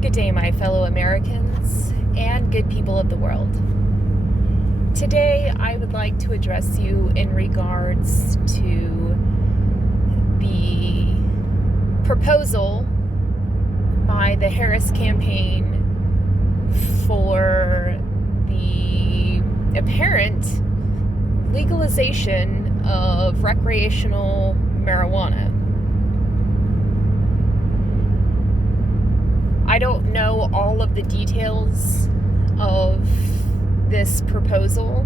Good day, my fellow Americans and good people of the world. Today, I would like to address you in regards to the proposal by the Harris campaign for the apparent legalization of recreational marijuana. I don't know all of the details of this proposal,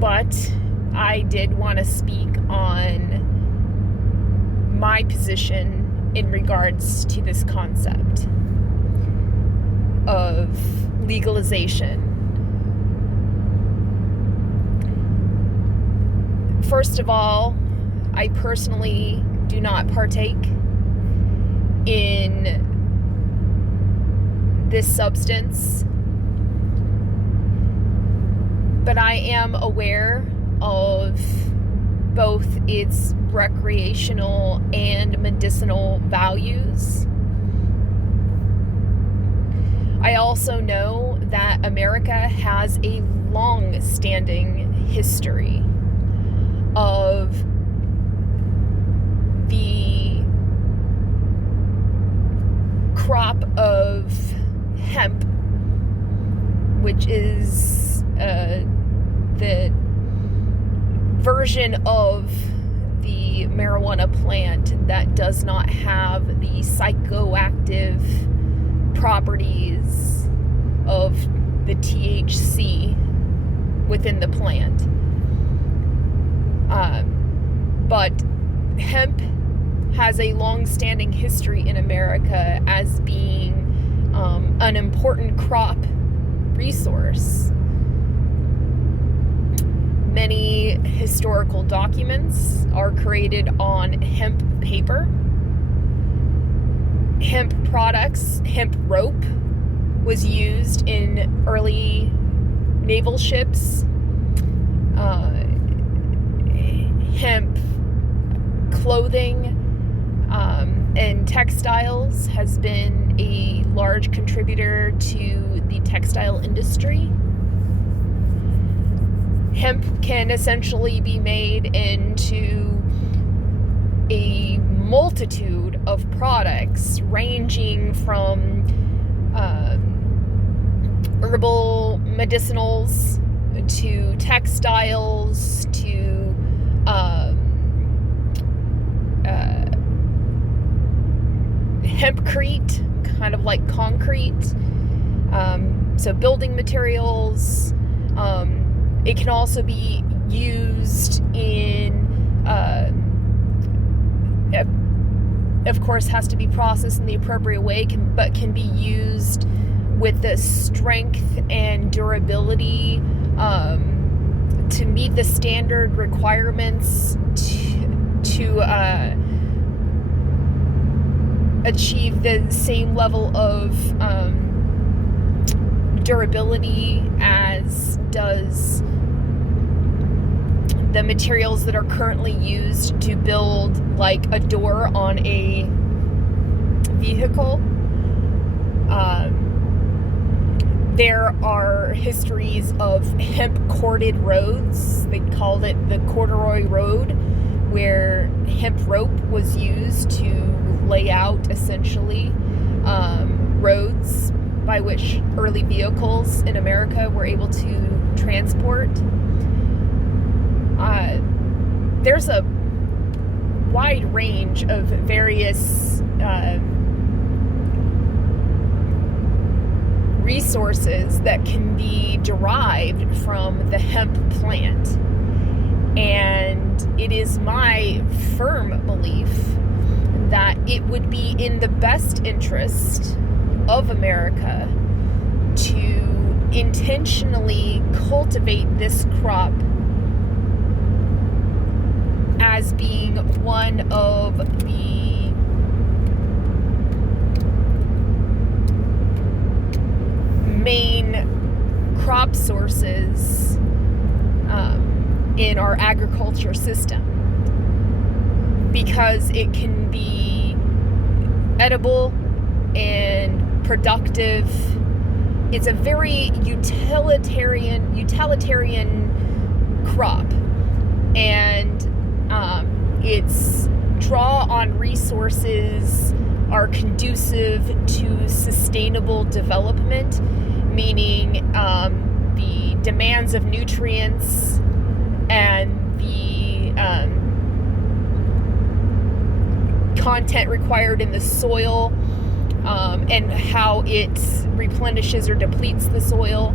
but I did want to speak on my position in regards to this concept of legalization. First of all, I personally do not partake in this substance, but I am aware of both its recreational and medicinal values. I also know that America has a long-standing history of the crop of hemp, which is the version of the marijuana plant that does not have the psychoactive properties of the THC within the plant. But hemp has a long-standing history in America as being an important crop resource. Many historical documents are created on hemp paper. Hemp products, hemp rope was used in early naval ships. Hemp clothing and textiles has been a large contributor to the textile industry. Hemp can essentially be made into a multitude of products ranging from herbal medicinals to textiles to hempcrete, kind of like concrete, so building materials. It can also be used in, of course, has to be processed in the appropriate way, but can be used with the strength and durability to meet the standard requirements to achieve the same level of durability as does the materials that are currently used to build like a door on a vehicle. There are histories of hemp corded roads. They called it the corduroy road, where hemp rope was used to lay out essentially roads by which early vehicles in America were able to transport. There's a wide range of various resources that can be derived from the hemp plant. And it is my firm belief that it would be in the best interest of America to intentionally cultivate this crop as being one of the main crop sources in our agriculture system, because it can be edible and productive. It's a very utilitarian crop, and its draw on resources are conducive to sustainable development, meaning the demands of nutrients and the content required in the soil, and how it replenishes or depletes the soil,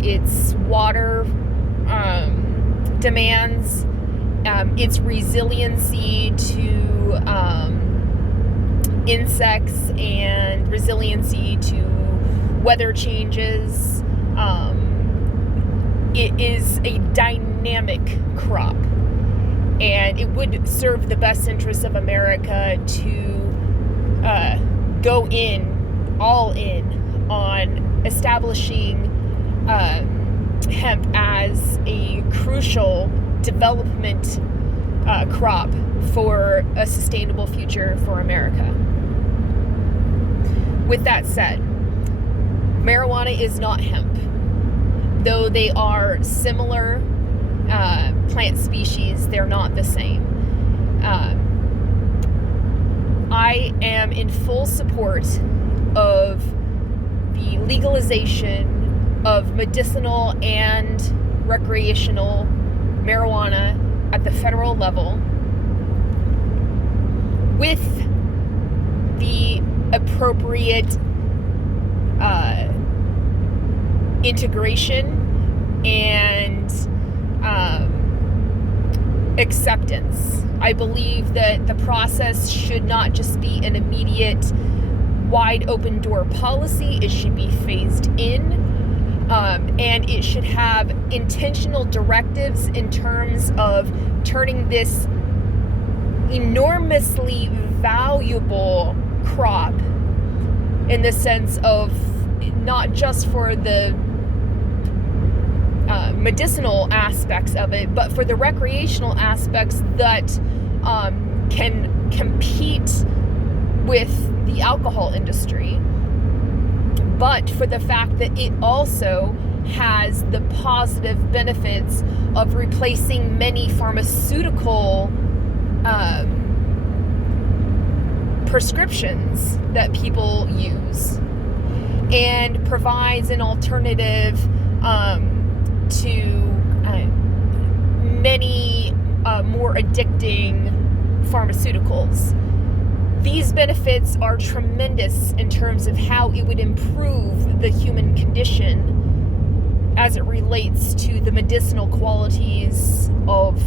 its water demands, its resiliency to insects and resiliency to weather changes. It is a dynamic crop, and it would serve the best interests of America to go all in on establishing hemp as a crucial development crop for a sustainable future for America. With that said, marijuana is not hemp, though they are similar plant species. They're not the same. I am in full support of the legalization of medicinal and recreational marijuana at the federal level, with the appropriate integration and acceptance. I believe that the process should not just be an immediate wide open door policy. It should be phased in, and it should have intentional directives in terms of turning this enormously valuable crop, in the sense of not just for the medicinal aspects of it, but for the recreational aspects that can compete with the alcohol industry, but for the fact that it also has the positive benefits of replacing many pharmaceutical prescriptions that people use, and provides an alternative to many more addicting pharmaceuticals. These benefits are tremendous in terms of how it would improve the human condition as it relates to the medicinal qualities of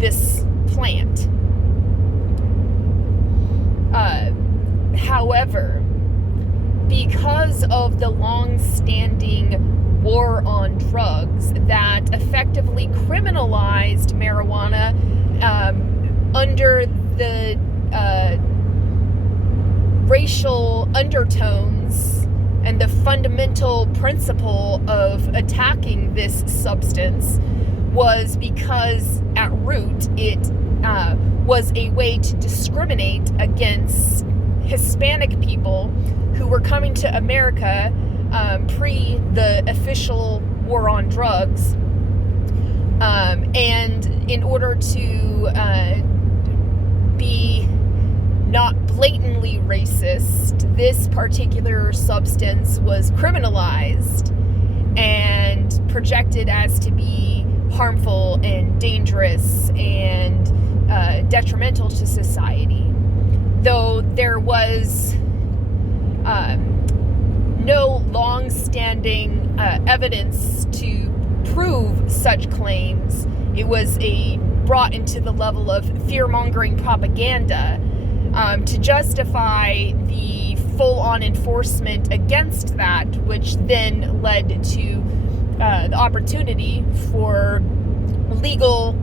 this plant. However, because of the long-standing war on drugs that effectively criminalized marijuana under the racial undertones and the fundamental principle of attacking this substance, was because at root it was a way to discriminate against Hispanic people who were coming to America pre the official war on drugs, and in order to be not blatantly racist, this particular substance was criminalized and projected as to be harmful and dangerous and detrimental to society, though there was no long-standing evidence to prove such claims. It was brought into the level of fear-mongering propaganda to justify the full-on enforcement against that, which then led to the opportunity for legal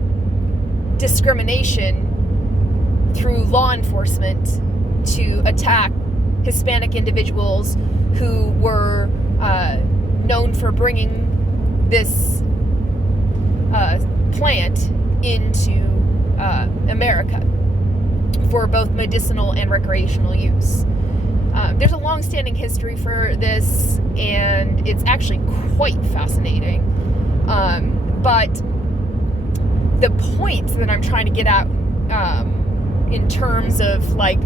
discrimination through law enforcement to attack Hispanic individuals who were known for bringing this plant into America. for both medicinal and recreational use. There's a long-standing history for this, and it's actually quite fascinating. But the point that I'm trying to get at in terms of like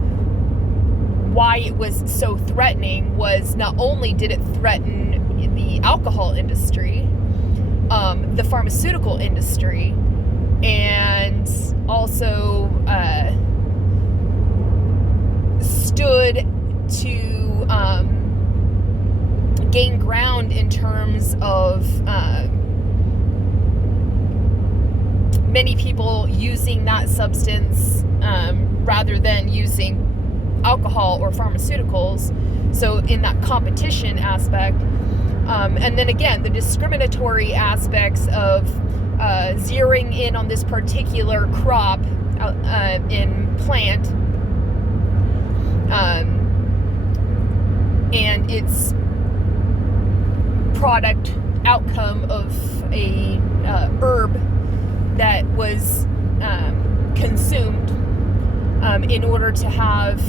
why it was so threatening was not only did it threaten the alcohol industry, the pharmaceutical industry, and also stood to gain ground in terms of many people using that substance rather than using alcohol or pharmaceuticals. So in that competition aspect, and then again, the discriminatory aspects of zeroing in on this particular crop in plant and its product outcome of a herb that was consumed in order to have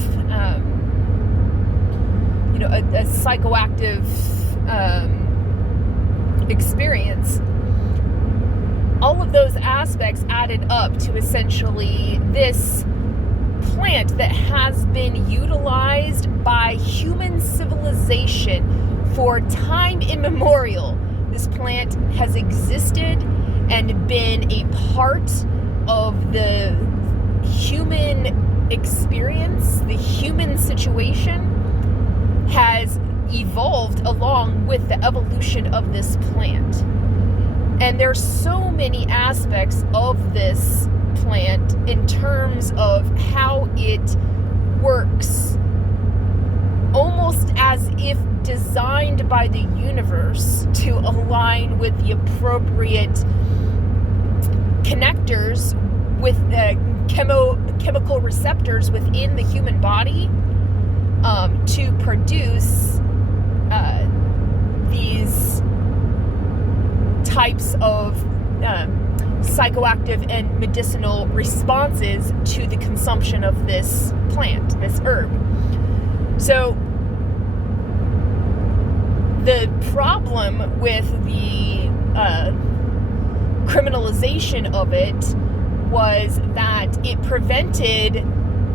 a psychoactive experience. All of those aspects added up to essentially this plant that has been utilized by human civilization for time immemorial. This plant has existed and been a part of the human experience, the human situation has evolved along with the evolution of this plant. And there's so many aspects of this plant in terms of how it works, almost as if designed by the universe to align with the appropriate connectors with the chemical receptors within the human body to produce these types of psychoactive and medicinal responses to the consumption of this plant, this herb. So the problem with the criminalization of it was that it prevented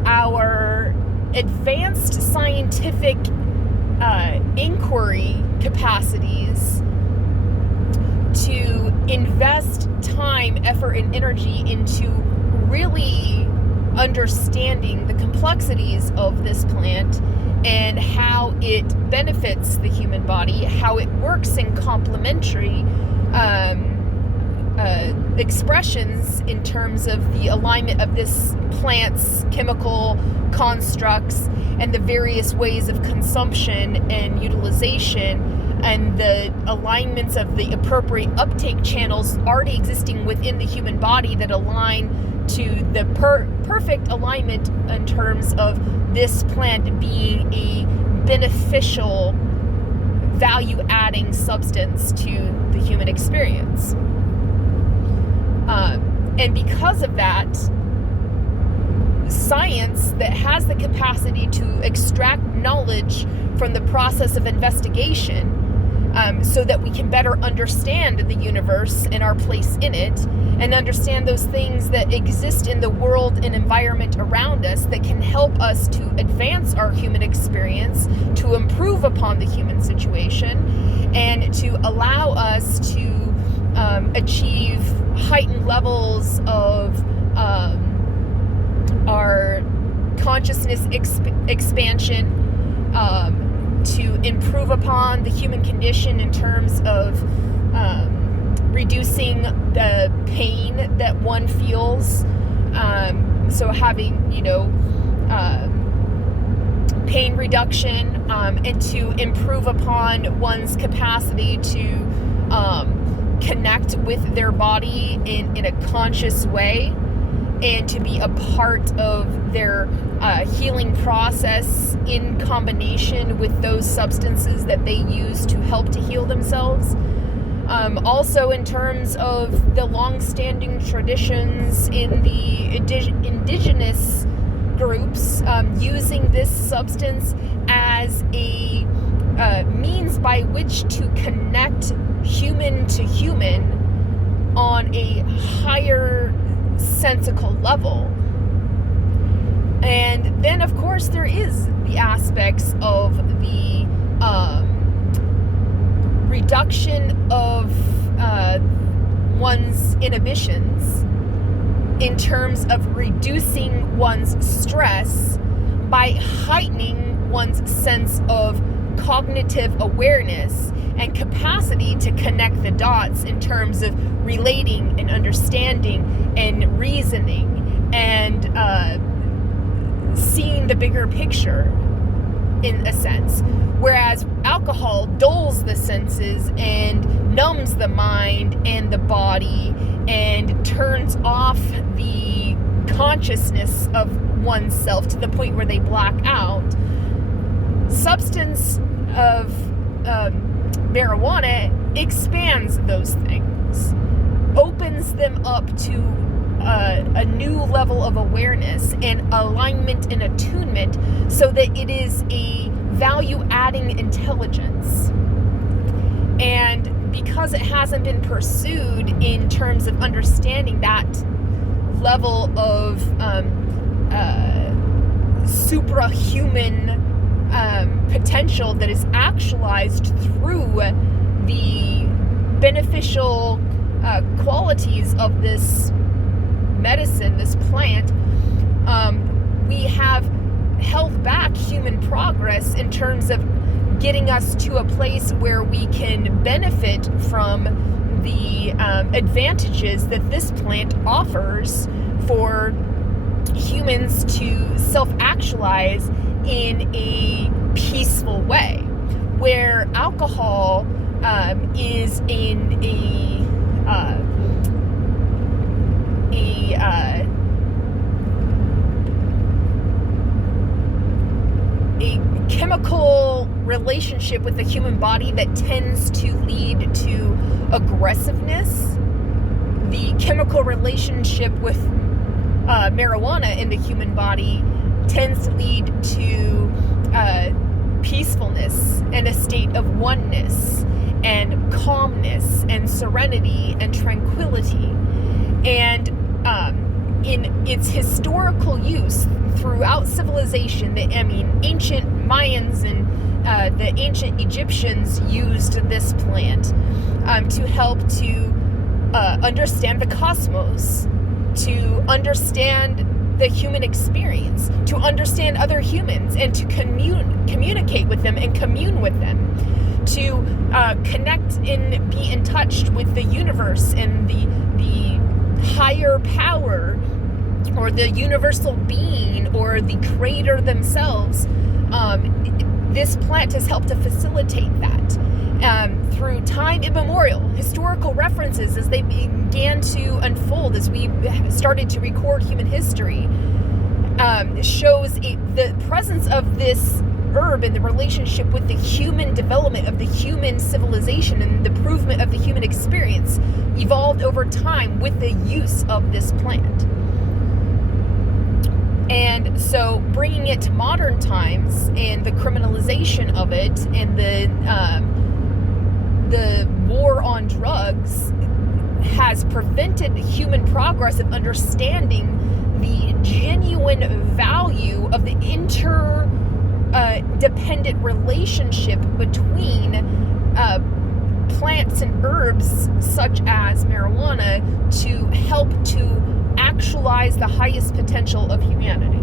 our advanced scientific inquiry capacities to invest time, effort, and energy into really understanding the complexities of this plant and how it benefits the human body, how it works in complementary expressions in terms of the alignment of this plant's chemical constructs and the various ways of consumption and utilization, and the alignments of the appropriate uptake channels already existing within the human body that align to the perfect alignment in terms of this plant being a beneficial, value-adding substance to the human experience. And because of that, science that has the capacity to extract knowledge from the process of investigation, so that we can better understand the universe and our place in it, and understand those things that exist in the world and environment around us that can help us to advance our human experience, to improve upon the human situation, and to allow us to achieve heightened levels of our consciousness expansion, to improve upon the human condition in terms of reducing the pain that one feels. So having, pain reduction, and to improve upon one's capacity to connect with their body in a conscious way, and to be a part of their healing process in combination with those substances that they use to help to heal themselves. Also in terms of the long-standing traditions in the indigenous groups using this substance as a means by which to connect human to human on a higher sensical level. And then, of course, there is the aspects of the reduction of one's inhibitions in terms of reducing one's stress by heightening one's sense of cognitive awareness and capacity to connect the dots in terms of relating and understanding and reasoning and seeing the bigger picture, in a sense. Whereas alcohol dulls the senses and numbs the mind and the body and turns off the consciousness of oneself to the point where they black out. Substance of marijuana expands those things, opens them up to a new level of awareness and alignment and attunement, so that it is a value-adding intelligence. And because it hasn't been pursued in terms of understanding that level of suprahuman potential that is actualized through the beneficial qualities of this medicine, this plant, we have held back human progress in terms of getting us to a place where we can benefit from the advantages that this plant offers for humans to self-actualize in a peaceful way, where alcohol is in a chemical relationship with the human body that tends to lead to aggressiveness. The chemical relationship with marijuana in the human body tends to lead to peacefulness and a state of oneness and calmness and serenity and tranquility. And in its historical use throughout civilization, ancient Mayans and the ancient Egyptians used this plant to help to understand the cosmos, to understand the human experience, to understand other humans, and to communicate with them and commune with them, to connect and be in touch with the universe and the higher power, or the universal being, or the creator themselves. This plant has helped to facilitate that through time immemorial. Historical references, as they began to unfold, as we started to record human history, shows the presence of this herb in the relationship with the human development of the human civilization and the improvement of the human experience evolved over time with the use of this plant. And so bringing it to modern times and the criminalization of it and the war on drugs has prevented human progress of understanding the genuine value of the interdependent relationship between plants and herbs such as marijuana to help to actualize the highest potential of humanity.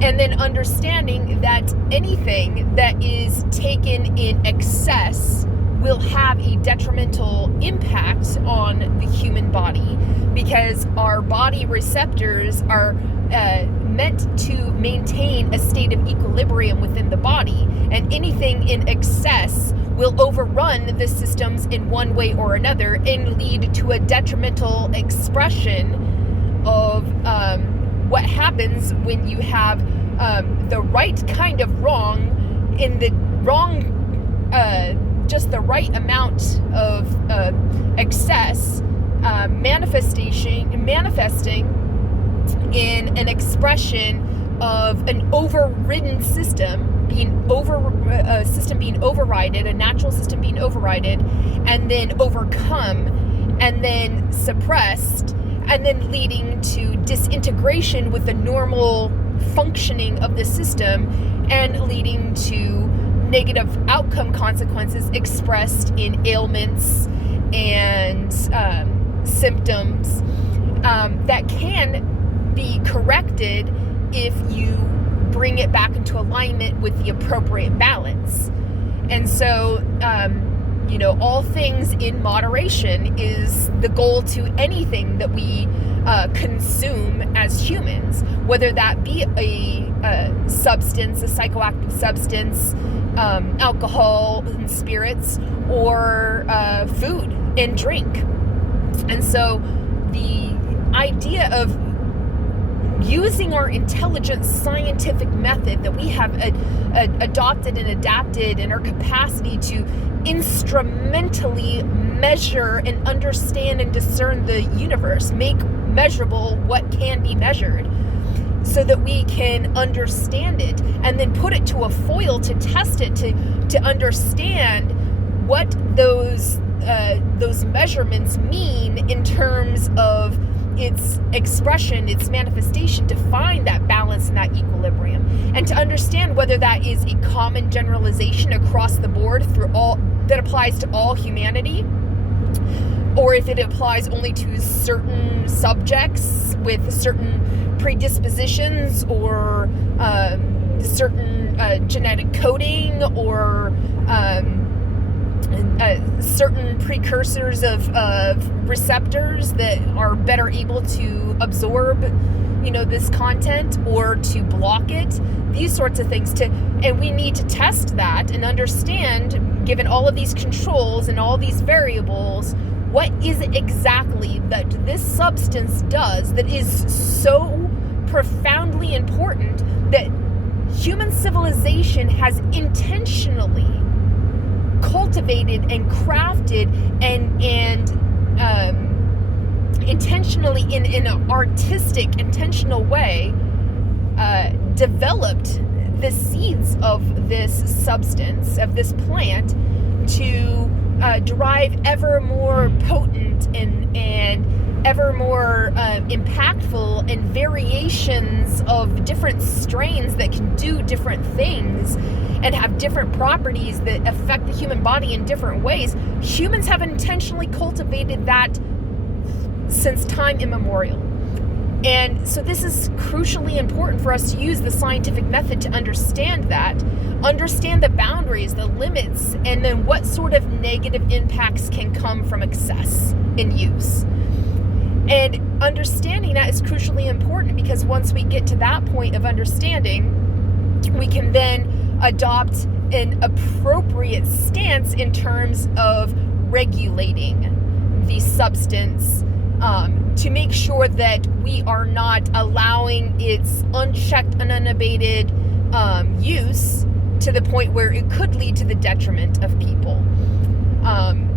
And then understanding that anything that is taken in excess will have a detrimental impact on the human body, because our body receptors are meant to maintain a state of equilibrium within the body, and anything in excess will overrun the systems in one way or another and lead to a detrimental expression of what happens when you have the right kind of wrong in the wrong, just the right amount of excess manifesting in an expression of an overridden system being overridden, a natural system being overridden, and then overcome, and then suppressed, and then leading to disintegration with the normal functioning of the system, and leading to negative outcome consequences expressed in ailments and symptoms that can be corrected if you bring it back into alignment with the appropriate balance. And so, all things in moderation is the goal to anything that we consume as humans, whether that be a substance, a psychoactive substance, alcohol and spirits, or food and drink. And so the idea of using our intelligent scientific method that we have adopted and adapted, and our capacity to instrumentally measure and understand and discern the universe, make measurable what can be measured, so that we can understand it and then put it to a foil to test it, to understand what those measurements mean in terms of its expression, its manifestation, to find that balance and that equilibrium, and to understand whether that is a common generalization across the board through all that applies to all humanity, or if it applies only to certain subjects with certain predispositions, or certain genetic coding, or certain precursors of receptors that are better able to absorb, this content, or to block it, these sorts of things. And we need to test that and understand, given all of these controls and all these variables, what is it exactly that this substance does that is so profoundly important that human civilization has intentionally cultivated and crafted and intentionally, in an artistic, intentional way, developed the seeds of this substance, of this plant, to derive ever more potent and ever more impactful, and variations of different strains that can do different things and have different properties that affect the human body in different ways. Humans have intentionally cultivated that since time immemorial. And so this is crucially important for us to use the scientific method to understand that, understand the boundaries, the limits, and then what sort of negative impacts can come from excess in use. And understanding that is crucially important, because once we get to that point of understanding, we can then adopt an appropriate stance in terms of regulating the substance, to make sure that we are not allowing its unchecked and unabated use to the point where it could lead to the detriment of people.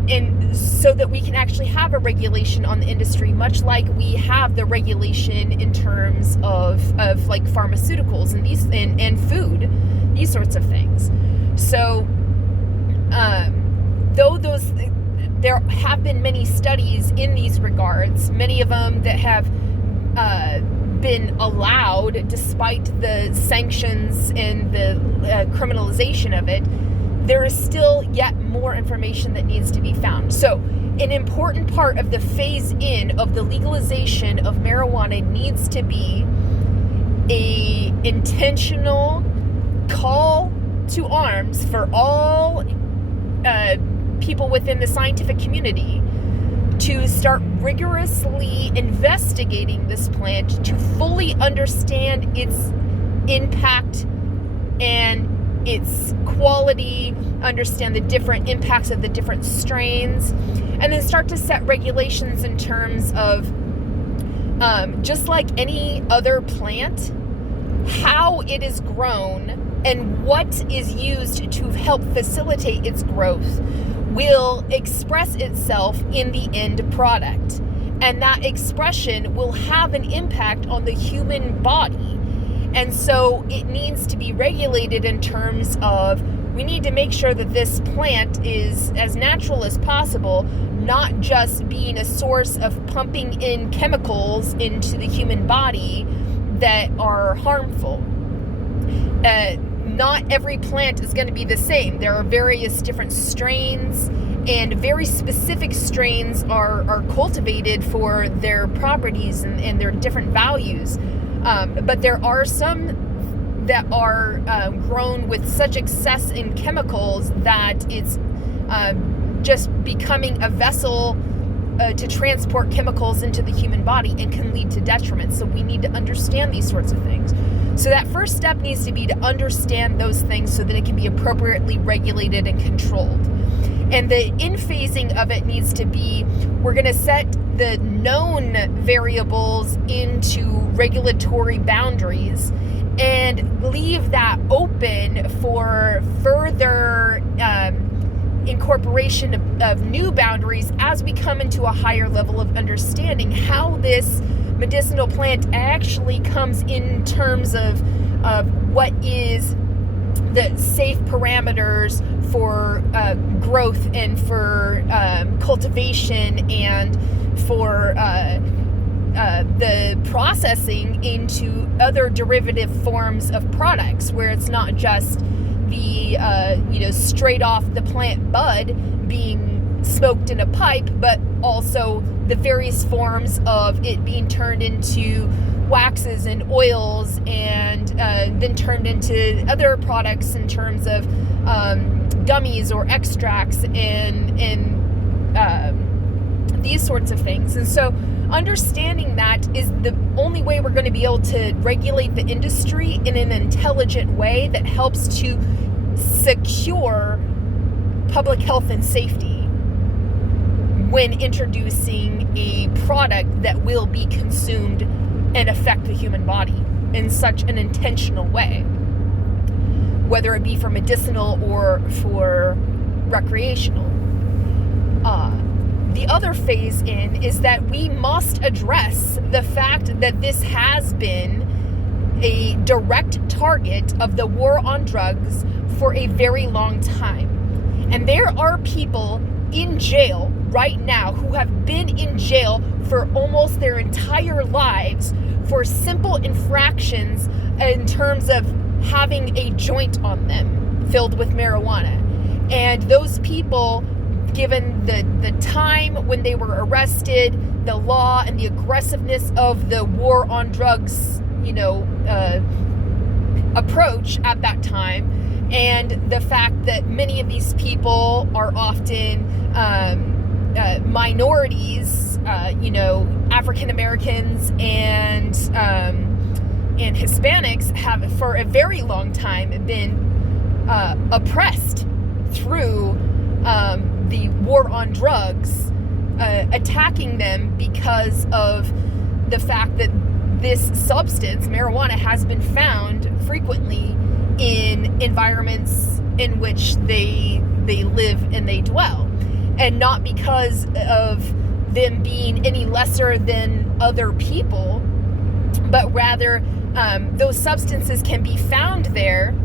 And so that we can actually have a regulation on the industry, much like we have the regulation in terms of like pharmaceuticals and these and food, these sorts of things. So though there have been many studies in these regards, many of them that have been allowed despite the sanctions and the criminalization of it, there is still yet more information that needs to be found. So an important part of the phase in of the legalization of marijuana needs to be a intentional call to arms for all people within the scientific community to start rigorously investigating this plant, to fully understand its impact and its quality, understand the different impacts of the different strains, and then start to set regulations in terms of, just like any other plant, how it is grown and what is used to help facilitate its growth will express itself in the end product. and that expression will have an impact on the human body. And so it needs to be regulated in terms of, we need to make sure that this plant is as natural as possible, not just being a source of pumping in chemicals into the human body that are harmful. Not every plant is going to be the same. There are various different strains, and very specific strains are cultivated for their properties and their different values. But there are some that are grown with such excess in chemicals that it's just becoming a vessel to transport chemicals into the human body and can lead to detriment. So we need to understand these sorts of things. So that first step needs to be to understand those things so that it can be appropriately regulated and controlled. And the in-phasing of it needs to be, we're going to set the known variables into regulatory boundaries and leave that open for further incorporation of new boundaries as we come into a higher level of understanding how this medicinal plant actually comes in terms of what is the safe parameters for growth and for cultivation and for the processing into other derivative forms of products, where it's not just the straight off the plant bud being smoked in a pipe, but also the various forms of it being turned into waxes and oils and then turned into other products in terms of gummies or extracts and these sorts of things. And so understanding that is the only way we're going to be able to regulate the industry in an intelligent way that helps to secure public health and safety when introducing a product that will be consumed and affect the human body in such an intentional way, whether it be for medicinal or for recreational. The other phase in is that we must address the fact that this has been a direct target of the war on drugs for a very long time. And there are people in jail right now who have been in jail for almost their entire lives for simple infractions in terms of having a joint on them filled with marijuana. And those people, given the time when they were arrested, the law and the aggressiveness of the war on drugs, approach at that time, and the fact that many of these people are often minorities, African Americans and Hispanics have for a very long time been oppressed through the war on drugs, attacking them because of the fact that this substance, marijuana, has been found frequently in environments in which they live and they dwell, and not because of them being any lesser than other people, but rather those substances can be found there,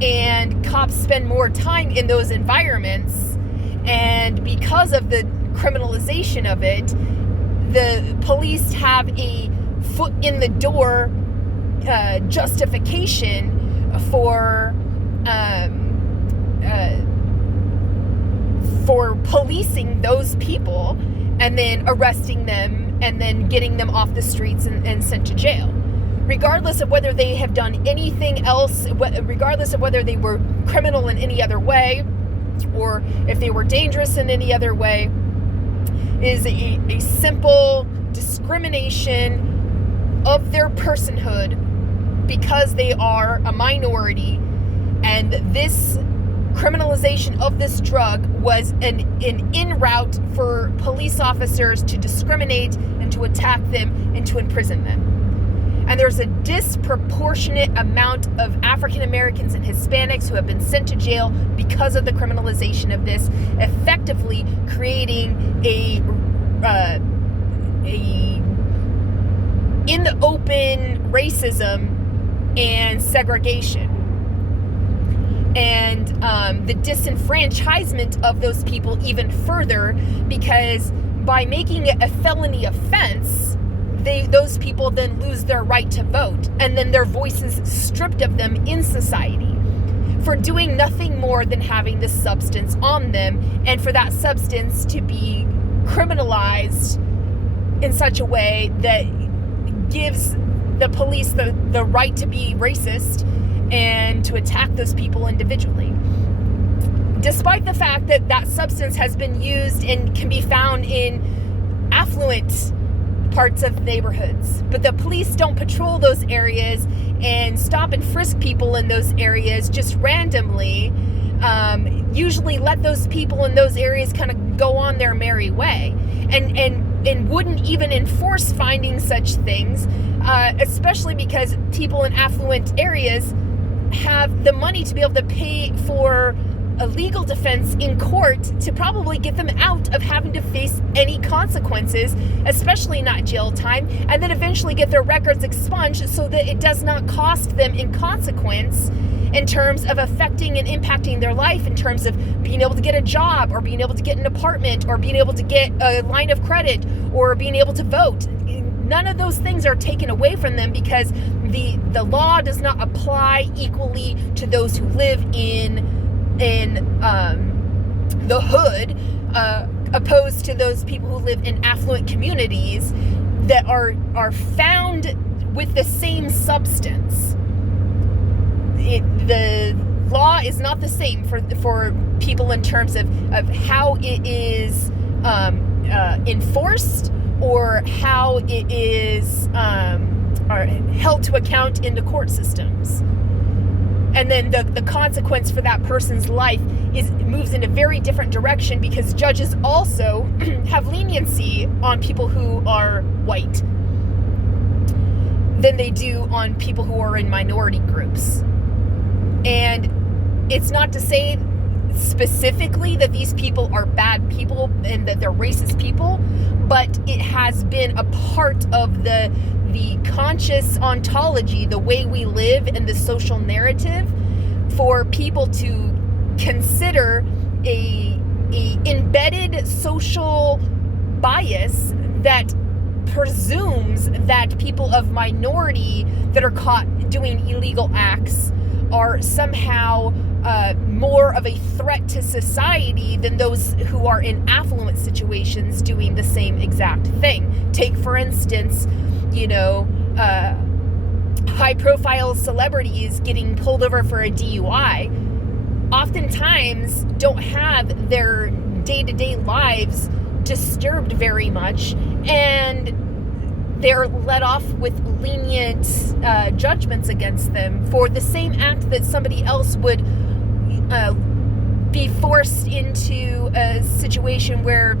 and cops spend more time in those environments, and because of the criminalization of it, the police have a foot in the door justification for policing those people and then arresting them and then getting them off the streets and sent to jail, regardless of whether they have done anything else, regardless of whether they were criminal in any other way or if they were dangerous in any other way, is a simple discrimination of their personhood because they are a minority. And this criminalization of this drug was an en route for police officers to discriminate and to attack them and to imprison them. And there's a disproportionate amount of African Americans and Hispanics who have been sent to jail because of the criminalization of this, effectively creating in the open racism and segregation, and the disenfranchisement of those people even further, because by making it a felony offense, those people then lose their right to vote, and then their voices stripped of them in society for doing nothing more than having this substance on them, and for that substance to be criminalized in such a way that gives the police the right to be racist and to attack those people individually. Despite the fact that that substance has been used and can be found in affluent parts of neighborhoods, but the police don't patrol those areas and stop and frisk people in those areas just randomly. Usually let those people in those areas kind of go on their merry way, and wouldn't even enforce finding such things, especially because people in affluent areas have the money to be able to pay for a legal defense in court to probably get them out of having to face any consequences, especially not jail time, and then eventually get their records expunged so that it does not cost them in consequence in terms of affecting and impacting their life, in terms of being able to get a job, or being able to get an apartment, or being able to get a line of credit, or being able to vote. None of those things are taken away from them because the law does not apply equally to those who live in the hood, opposed to those people who live in affluent communities that are found with the same substance. The law is not the same for people in terms of how it is enforced, or how it is held to account in the court systems. And then the consequence for that person's life moves in a very different direction, because judges also have leniency on people who are white than they do on people who are in minority groups. And it's not to say specifically that these people are bad people and that they're racist people, but it has been a part of the conscious ontology, the way we live, and the social narrative, for people to consider a embedded social bias that presumes that people of minority that are caught doing illegal acts are somehow more of a threat to society than those who are in affluent situations doing the same exact thing. Take, for instance, high-profile celebrities getting pulled over for a DUI oftentimes don't have their day-to-day lives disturbed very much, and they're let off with lenient judgments against them for the same act that somebody else would be forced into a situation where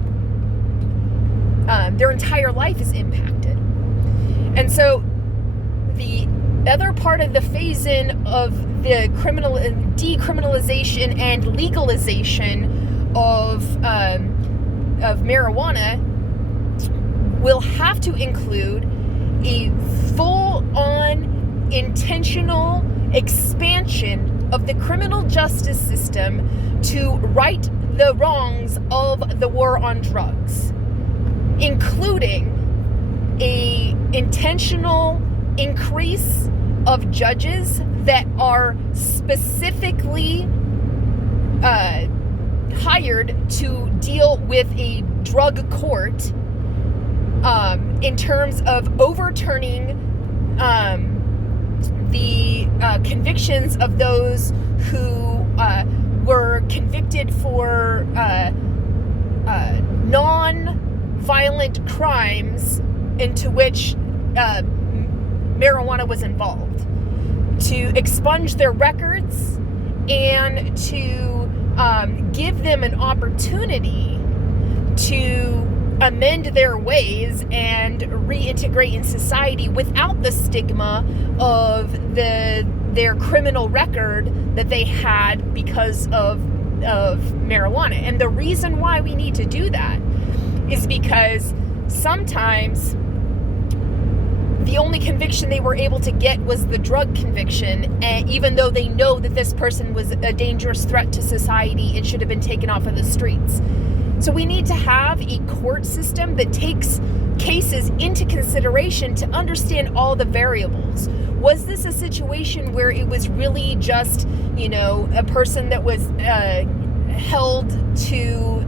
their entire life is impacted. And so the other part of the phase-in of the decriminalization and legalization of marijuana will have to include a full-on intentional expansion of the criminal justice system to right the wrongs of the war on drugs, including a intentional increase of judges that are specifically hired to deal with a drug court, in terms of overturning the convictions of those who were convicted for non-violent crimes into which marijuana was involved, to expunge their records and to give them an opportunity to amend their ways and reintegrate in society without the stigma of their criminal record that they had because of marijuana. And the reason why we need to do that is because sometimes the only conviction they were able to get was the drug conviction, and even though they know that this person was a dangerous threat to society and should have been taken off of the streets. So we need to have a court system that takes cases into consideration to understand all the variables. Was this a situation where it was really just, a person that was held to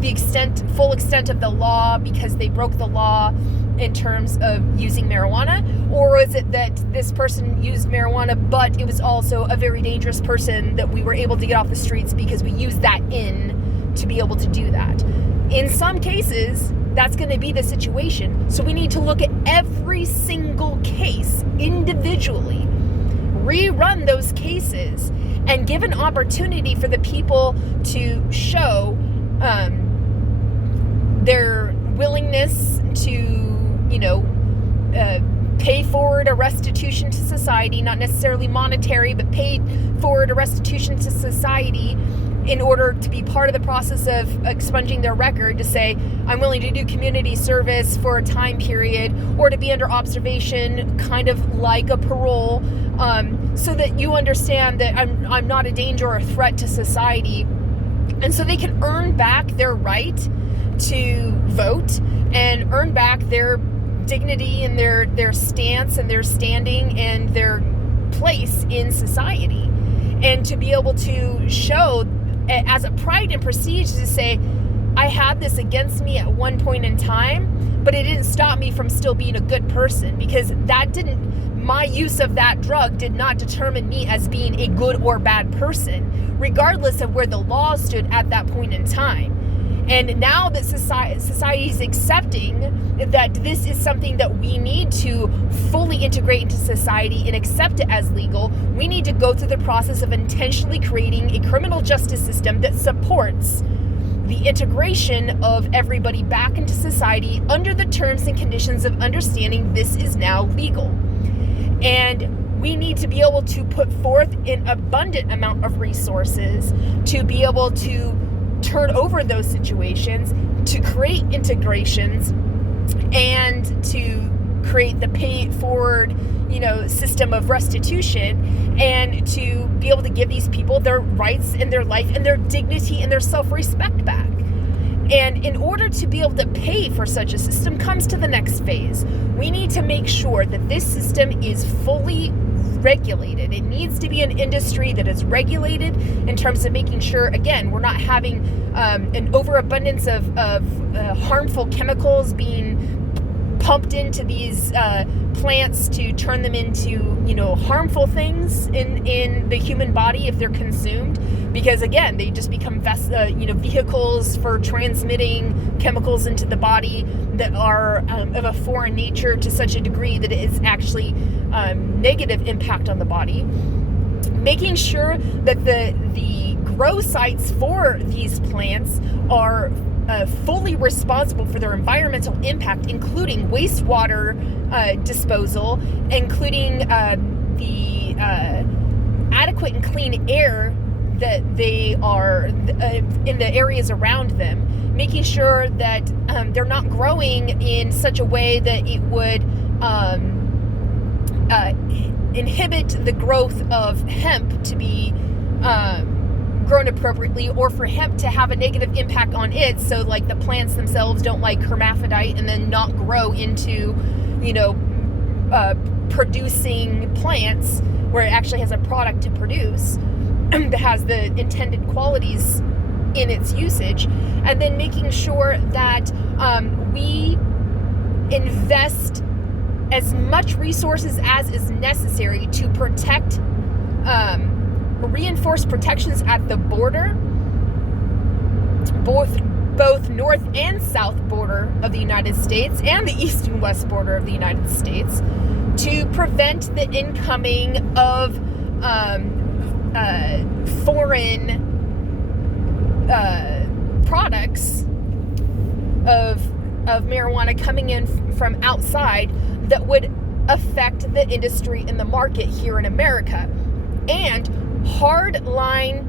the full extent of the law because they broke the law in terms of using marijuana? Or is it that this person used marijuana, but it was also a very dangerous person that we were able to get off the streets because we used that to be able to do that? In some cases, that's going to be the situation. So we need to look at every single case individually, rerun those cases, and give an opportunity for the people to show their willingness to, pay forward a restitution to society, not necessarily monetary, but pay forward a restitution to society in order to be part of the process of expunging their record, to say, I'm willing to do community service for a time period, or to be under observation, kind of like a parole, so that you understand that I'm not a danger or a threat to society. And so they can earn back their right to vote and earn back their dignity and their stance and their standing and their place in society. And to be able to show as a pride and prestige to say, I had this against me at one point in time, but it didn't stop me from still being a good person, because my use of that drug did not determine me as being a good or bad person, regardless of where the law stood at that point in time. And now that society is accepting that this is something that we need to fully integrate into society and accept it as legal, we need to go through the process of intentionally creating a criminal justice system that supports the integration of everybody back into society under the terms and conditions of understanding this is now legal. And we need to be able to put forth an abundant amount of resources to be able to turn over those situations, to create integrations, and to create the pay forward, system of restitution, and to be able to give these people their rights and their life and their dignity and their self-respect back. And in order to be able to pay for such a system comes to the next phase. We need to make sure that this system is fully regulated. It needs to be an industry that is regulated in terms of making sure, again, we're not having an overabundance of harmful chemicals being pumped into these plants to turn them into, harmful things in the human body if they're consumed. Because again, they just become vehicles for transmitting chemicals into the body that are of a foreign nature to such a degree that it is actually negative impact on the body. Making sure that the grow sites for these plants are fully responsible for their environmental impact, including wastewater disposal, including the adequate and clean air that they are in the areas around them, making sure that they're not growing in such a way that it would inhibit the growth of hemp to be grown appropriately, or for hemp to have a negative impact on it, so like the plants themselves don't like hermaphrodite and then not grow into producing plants where it actually has a product to produce that has the intended qualities in its usage. And then making sure that we invest as much resources as is necessary to protect, reinforce protections at the border, both north and south border of the United States and the east and west border of the United States, to prevent the incoming of foreign products of marijuana coming in from outside that would affect the industry and the market here in America. And hardline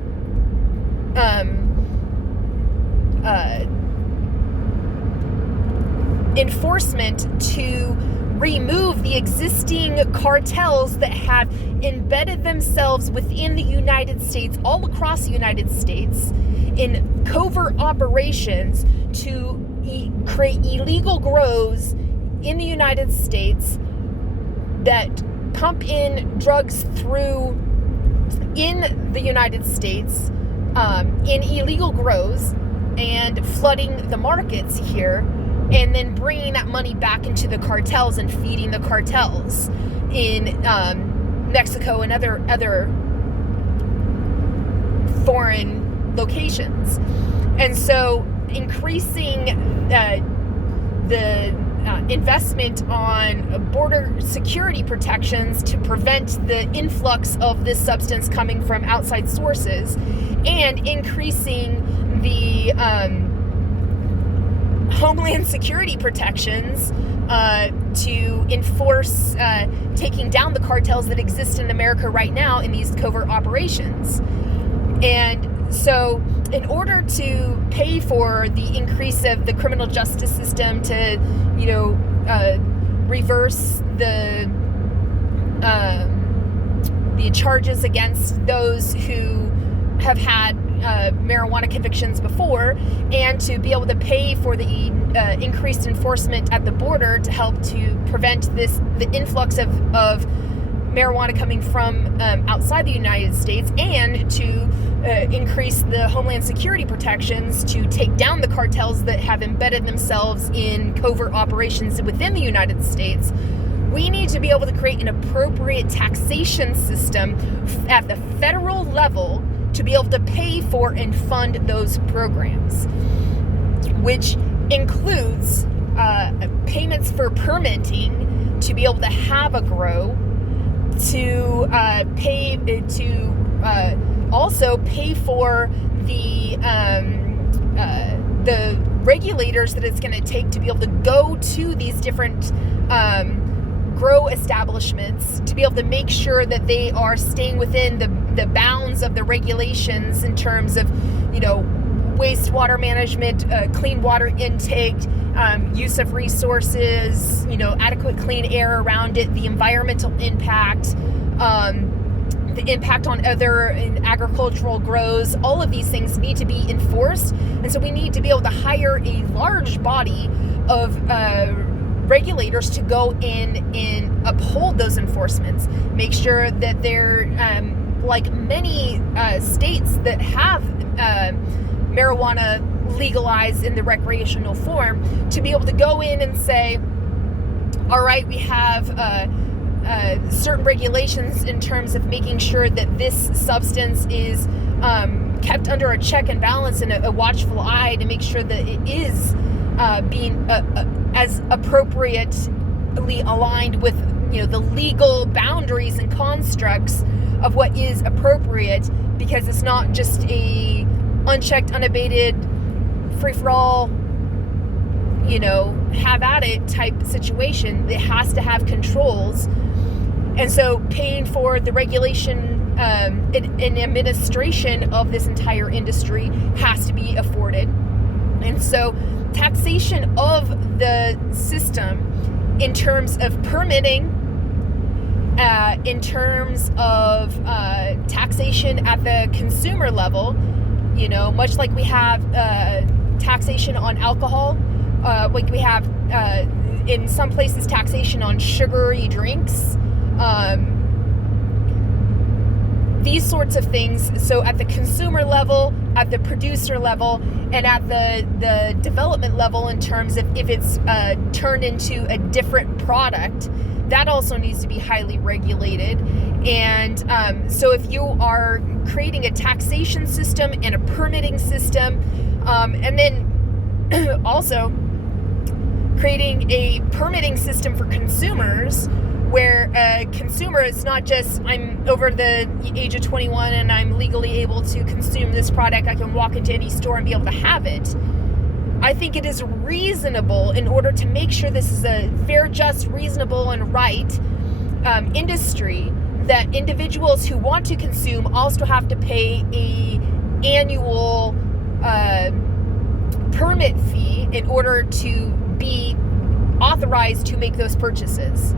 enforcement to remove the existing cartels that have embedded themselves within the United States, all across the United States, in covert operations to create illegal grows in the United States that pump in drugs through in the United States in illegal grows and flooding the markets here, and then bringing that money back into the cartels and feeding the cartels in Mexico and other foreign locations. And so increasing the investment on border security protections to prevent the influx of this substance coming from outside sources, and increasing the homeland security protections to enforce taking down the cartels that exist in America right now in these covert operations. And so in order to pay for the increase of the criminal justice system to, reverse the charges against those who have had marijuana convictions before, and to be able to pay for the increased enforcement at the border to help to prevent the influx of marijuana coming from outside the United States, and to increase the homeland security protections to take down the cartels that have embedded themselves in covert operations within the United States, we need to be able to create an appropriate taxation system at the federal level to be able to pay for and fund those programs, which includes payments for permitting to be able to have a grow, to also pay for the regulators that it's going to take to be able to go to these different grow establishments to be able to make sure that they are staying within the bounds of the regulations in terms of, wastewater management, clean water intake, use of resources, adequate clean air around it, the environmental impact, the impact on other agricultural grows. All of these things need to be enforced. And so we need to be able to hire a large body of regulators to go in and uphold those enforcements. Make sure that they're, like many states that have marijuana legalized in the recreational form, to be able to go in and say, all right, we have certain regulations in terms of making sure that this substance is kept under a check and balance and a watchful eye to make sure that it is being as appropriately aligned with the legal boundaries and constructs of what is appropriate, because it's not just a unchecked, unabated, free-for-all, have at it type situation. It has to have controls. And so paying for the regulation and administration of this entire industry has to be afforded. And so taxation of the system in terms of permitting, in terms of taxation at the consumer level, much like we have taxation on alcohol, like we have in some places taxation on sugary drinks, these sorts of things. So at the consumer level, at the producer level, and at the development level, in terms of if it's turned into a different product, that also needs to be highly regulated. And so if you are creating a taxation system and a permitting system, and then also creating a permitting system for consumers, where a consumer is not just, I'm over the age of 21 and I'm legally able to consume this product, I can walk into any store and be able to have it. I think it is reasonable, in order to make sure this is a fair, just, reasonable, and right industry, that individuals who want to consume also have to pay a annual permit fee in order to be authorized to make those purchases,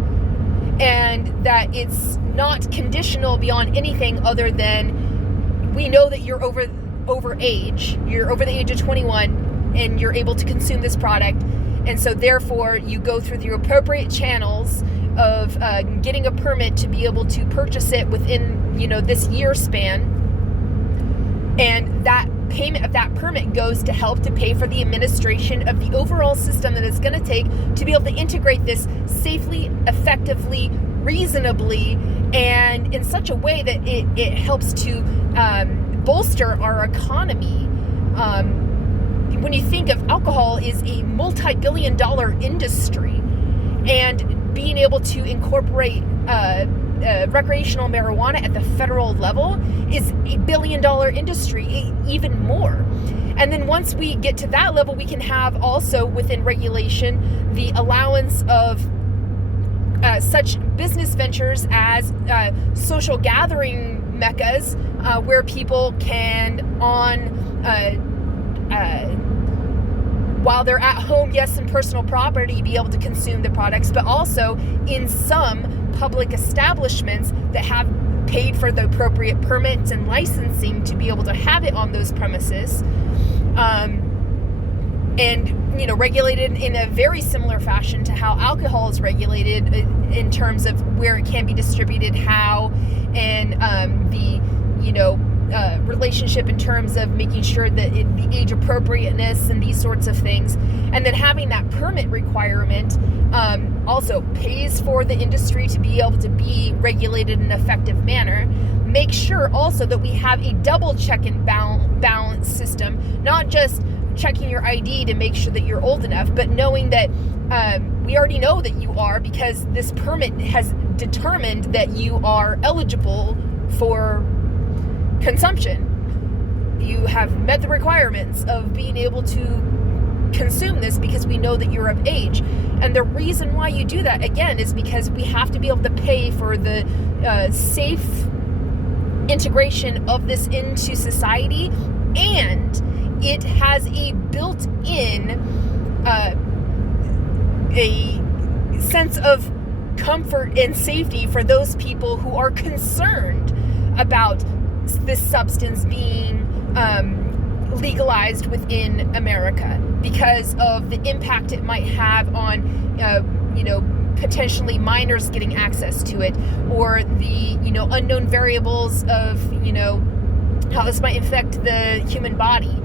and that it's not conditional beyond anything other than we know that you're over age, you're over the age of 21, and you're able to consume this product, and so therefore you go through the appropriate channels of getting a permit to be able to purchase it within, this year span, and that payment of that permit goes to help to pay for the administration of the overall system that it's going to take to be able to integrate this safely, effectively, reasonably, and in such a way that it helps to bolster our economy. When you think of alcohol is a multi-billion-dollar industry, and being able to incorporate recreational marijuana at the federal level is a billion-dollar industry, even more. And then once we get to that level, we can have also within regulation the allowance of such business ventures as social gathering meccas, where people can while they're at home, yes, in personal property, be able to consume the products, but also in some public establishments that have paid for the appropriate permits and licensing to be able to have it on those premises, and regulated in a very similar fashion to how alcohol is regulated in terms of where it can be distributed, how, and the relationship in terms of making sure that the age appropriateness and these sorts of things, and then having that permit requirement also pays for the industry to be able to be regulated in an effective manner. Make sure also that we have a double check and balance system, not just checking your ID to make sure that you're old enough, but knowing that we already know that you are, because this permit has determined that you are eligible for consumption. You have met the requirements of being able to consume this because we know that you're of age. And the reason why you do that, again, is because we have to be able to pay for the safe integration of this into society, and it has a built-in a sense of comfort and safety for those people who are concerned about this substance being legalized within America because of the impact it might have on, potentially minors getting access to it, or the, unknown variables of, how this might affect the human body.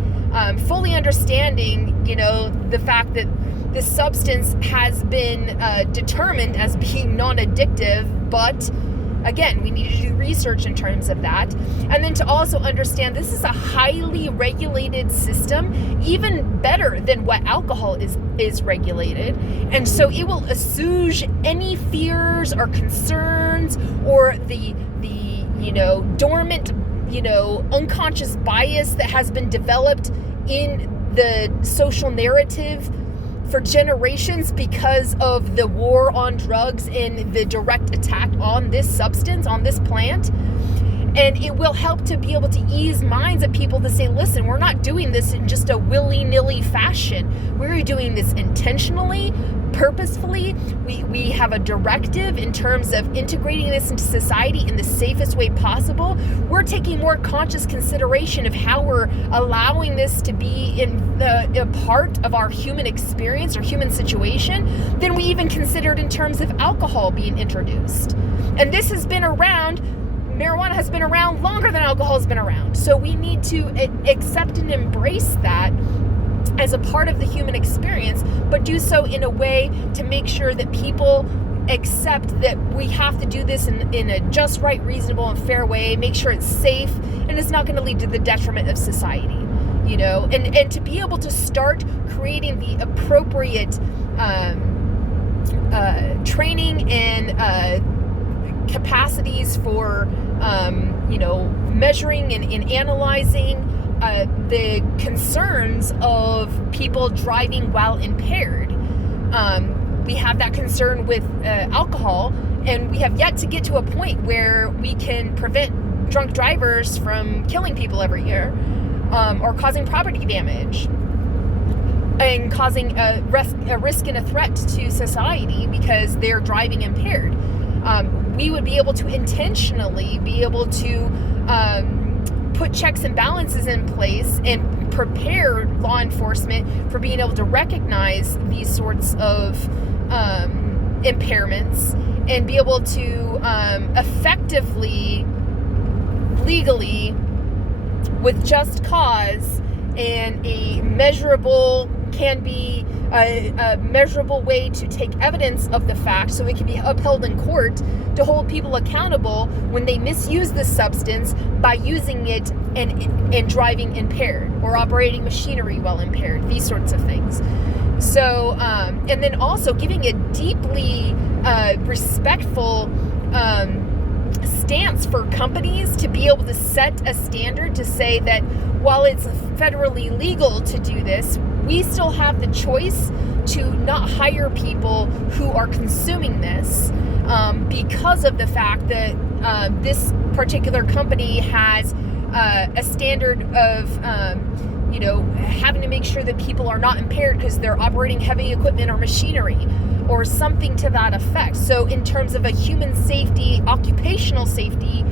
Fully understanding, the fact that this substance has been determined as being non-addictive, but again, we need to do research in terms of that. And then to also understand this is a highly regulated system, even better than what alcohol is regulated. And so it will assuage any fears or concerns or the dormant, unconscious bias that has been developed in the social narrative for generations because of the war on drugs and the direct attack on this substance, on this plant. And it will help to be able to ease minds of people to say, listen, we're not doing this in just a willy-nilly fashion. We're doing this intentionally, purposefully. We have a directive in terms of integrating this into society in the safest way possible. We're taking more conscious consideration of how we're allowing this to be in a part of our human experience or human situation than we even considered in terms of alcohol being introduced. And this has been around. Marijuana has been around longer than alcohol has been around. So we need to accept and embrace that as a part of the human experience, but do so in a way to make sure that people accept that we have to do this in a just right, reasonable, and fair way, make sure it's safe, and it's not going to lead to the detriment of society, and to be able to start creating the appropriate training and capacities for, measuring and analyzing the concerns of people driving while impaired. We have that concern with alcohol, and we have yet to get to a point where we can prevent drunk drivers from killing people every year or causing property damage. and causing a risk and a threat to society because they're driving impaired. We would be able to intentionally be able to put checks and balances in place and prepare law enforcement for being able to recognize these sorts of impairments and be able to effectively, legally, with just cause and a measurable way to take evidence of the fact so it can be upheld in court to hold people accountable when they misuse the substance by using it and driving impaired or operating machinery while impaired, these sorts of things. So, and then also giving a deeply respectful stance for companies to be able to set a standard to say that while it's federally legal to do this, we still have the choice to not hire people who are consuming this because of the fact that this particular company has a standard of having to make sure that people are not impaired because they're operating heavy equipment or machinery or something to that effect. So in terms of a human safety, occupational safety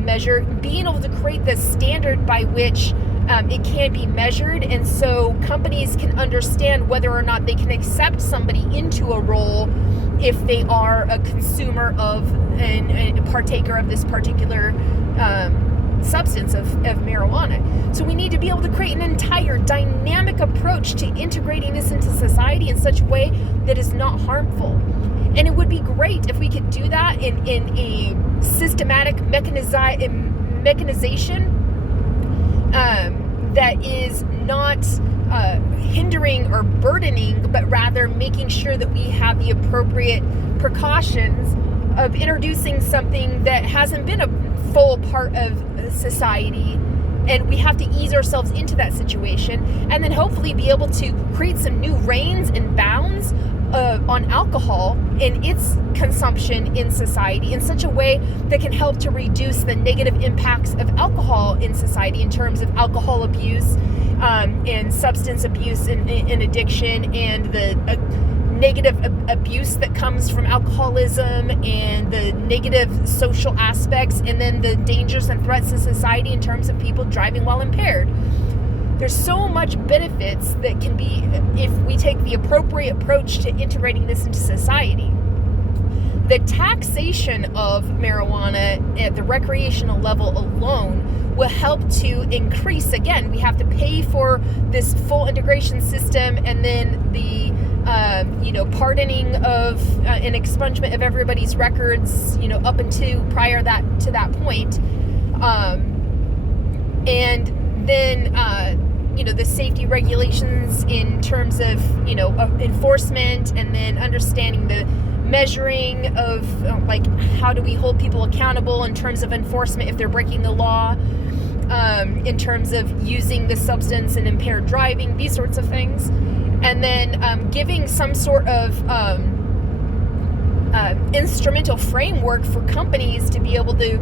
measure, being able to create the standard by which it can be measured, and so companies can understand whether or not they can accept somebody into a role if they are a consumer of and a partaker of this particular substance of marijuana. So we need to be able to create an entire dynamic approach to integrating this into society in such a way that is not harmful. And it would be great if we could do that in a systematic mechanization that is not hindering or burdening, but rather making sure that we have the appropriate precautions of introducing something that hasn't been a full part of society, and we have to ease ourselves into that situation and then hopefully be able to create some new reins and bounds on alcohol and its consumption in society in such a way that can help to reduce the negative impacts of alcohol in society in terms of alcohol abuse and substance abuse and addiction and the negative abuse that comes from alcoholism and the negative social aspects and then the dangers and threats to society in terms of people driving while impaired. There's so much benefits that can be if we take the appropriate approach to integrating this into society. The taxation of marijuana at the recreational level alone will help to increase, again, we have to pay for this full integration system and then the pardoning of and expungement of everybody's records, up until prior to that point. And then, the safety regulations in terms of, enforcement, and then understanding the measuring of, how do we hold people accountable in terms of enforcement if they're breaking the law, in terms of using the substance and impaired driving, these sorts of things. And then giving some sort of instrumental framework for companies to be able to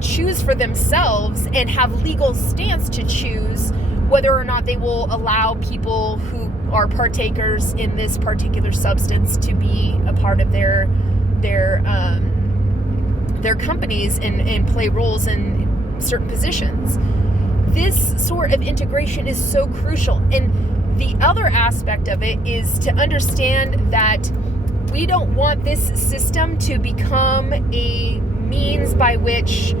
choose for themselves and have legal stance to choose whether or not they will allow people who are partakers in this particular substance to be a part of their companies and play roles in certain positions. This sort of integration is so crucial. And the other aspect of it is to understand that we don't want this system to become a means by which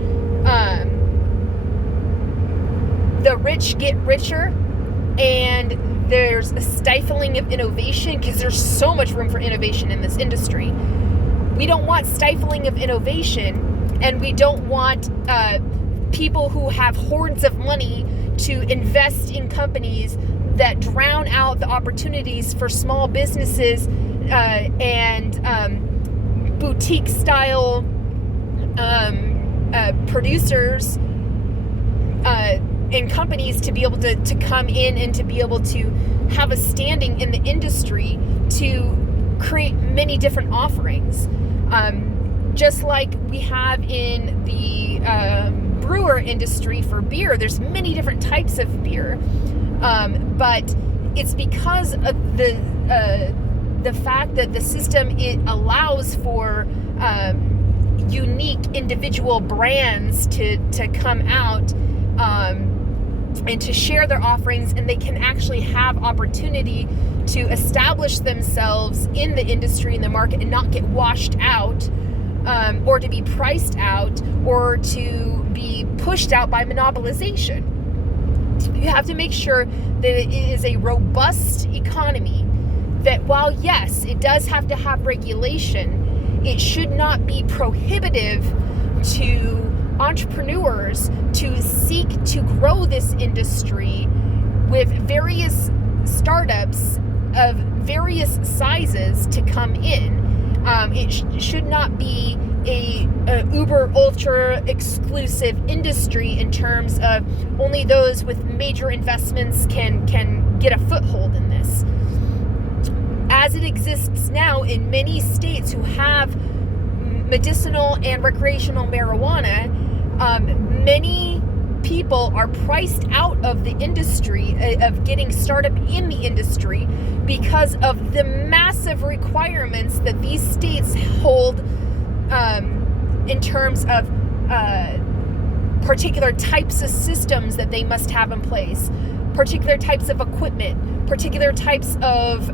the rich get richer and there's a stifling of innovation, because there's so much room for innovation in this industry. We don't want stifling of innovation, and we don't want people who have hordes of money to invest in companies that drown out the opportunities for small businesses and boutique style producers and companies to be able to come in and to be able to have a standing in the industry to create many different offerings. Just like we have in the brewer industry for beer, there's many different types of beer. But it's because of the fact that the system, it allows for unique individual brands to come out and to share their offerings, and they can actually have opportunity to establish themselves in the industry, in the market, and not get washed out, or to be priced out, or to be pushed out by monopolization. You have to make sure that it is a robust economy, that while yes, it does have to have regulation, it should not be prohibitive to entrepreneurs to seek to grow this industry with various startups of various sizes to come in. It should not be a uber ultra exclusive industry in terms of only those with major investments can get a foothold in this. As it exists now in many states who have medicinal and recreational marijuana, many people are priced out of the industry, of getting startup in the industry, because of the massive requirements that these states hold in terms of particular types of systems that they must have in place, particular types of equipment, particular types of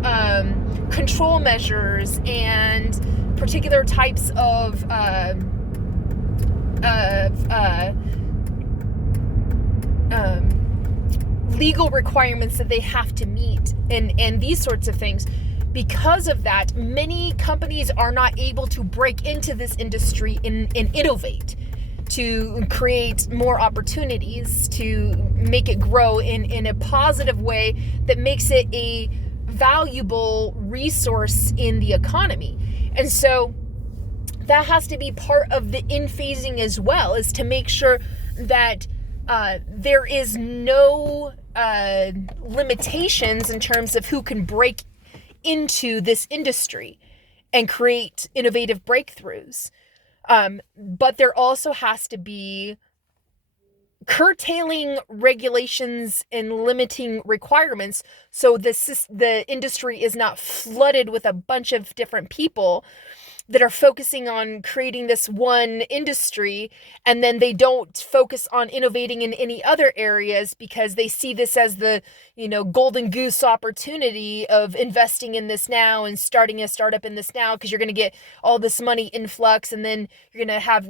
control measures, and particular types of legal requirements that they have to meet, and these sorts of things. Because of that, many companies are not able to break into this industry and innovate, to create more opportunities, to make it grow in a positive way that makes it a valuable resource in the economy. And so that has to be part of the in-phasing as well, is to make sure that there is no limitations in terms of who can break into this industry and create innovative breakthroughs. But there also has to be curtailing regulations and limiting requirements, so the industry is not flooded with a bunch of different people that are focusing on creating this one industry, and then they don't focus on innovating in any other areas because they see this as the, golden goose opportunity of investing in this now and starting a startup in this now, because you're going to get all this money influx, and then you're going to have,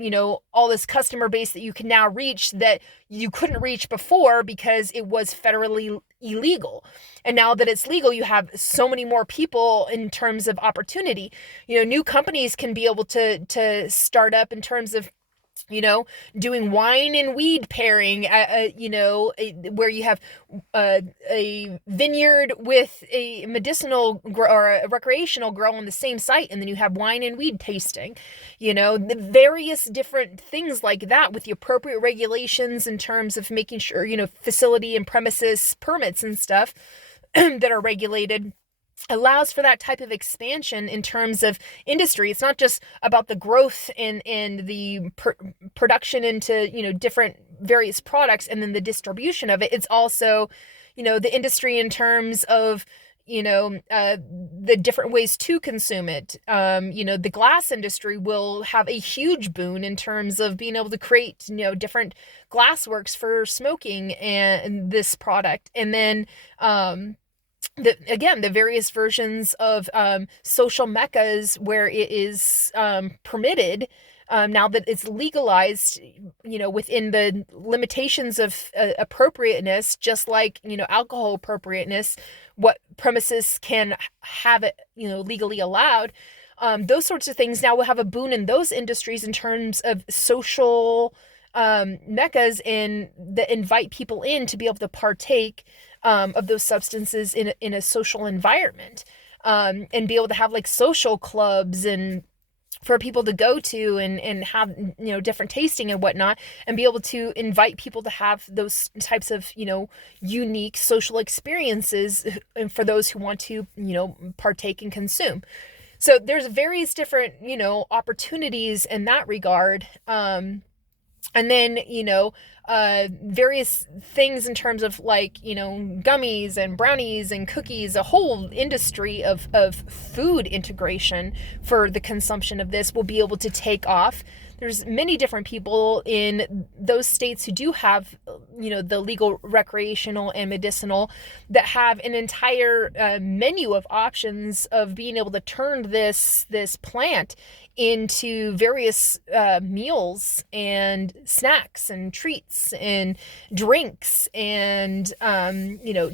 all this customer base that you can now reach that you couldn't reach before because it was federally illegal. And now that it's legal, you have so many more people in terms of opportunity. New companies can be able to start up in terms of, doing wine and weed pairing, where you have a vineyard with a medicinal or a recreational grow on the same site, and then you have wine and weed tasting, the various different things like that, with the appropriate regulations in terms of making sure, facility and premises permits and stuff that are regulated, allows for that type of expansion in terms of industry. It's not just about the growth and the production into, different various products, and then the distribution of it. It's also, the industry in terms of, the different ways to consume it. The glass industry will have a huge boon in terms of being able to create, different glassworks for smoking and this product. And then, the various versions of social meccas where it is permitted, now that it's legalized, within the limitations of appropriateness, just like, alcohol appropriateness, what premises can have it, legally allowed. Those sorts of things now will have a boon in those industries in terms of social meccas, and that invite people in to be able to partake of those substances in a social environment, and be able to have like social clubs and for people to go to and have, different tasting and whatnot, and be able to invite people to have those types of, unique social experiences, and for those who want to, partake and consume. So there's various different, opportunities in that regard. And then, various things in terms of like, gummies and brownies and cookies, a whole industry of food integration for the consumption of this will be able to take off. There's many different people in those states who do have, the legal, recreational, and medicinal, that have an entire menu of options of being able to turn this plant into various meals and snacks and treats and drinks and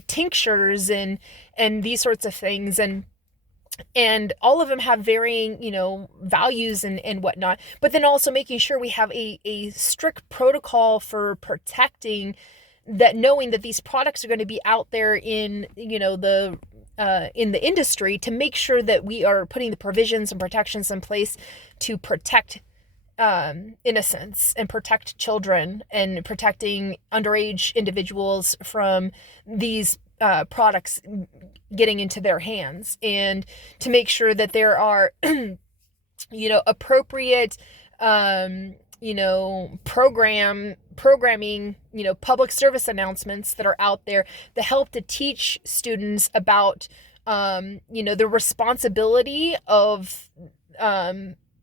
tinctures and these sorts of things, and all of them have varying values and whatnot, but then also making sure we have a strict protocol for protecting that, knowing that these products are going to be out there in in the industry, to make sure that we are putting the provisions and protections in place to protect innocence and protect children and protecting underage individuals from these products getting into their hands, and to make sure that there are appropriate programming, public service announcements that are out there that help to teach students about the responsibility of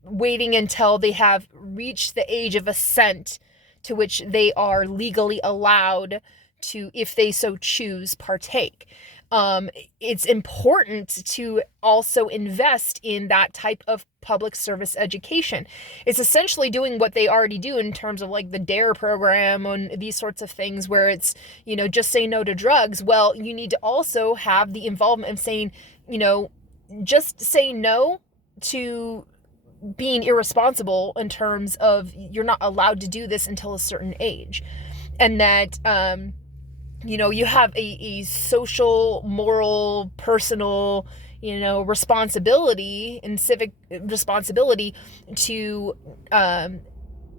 waiting until they have reached the age of assent to which they are legally allowed to, if they so choose, partake. It's important to also invest in that type of public service education. It's essentially doing what they already do in terms of like the DARE program and these sorts of things, where it's, just say no to drugs. Well, you need to also have the involvement of saying, just say no to being irresponsible in terms of you're not allowed to do this until a certain age. And that, you have a social, moral, personal, responsibility and civic responsibility to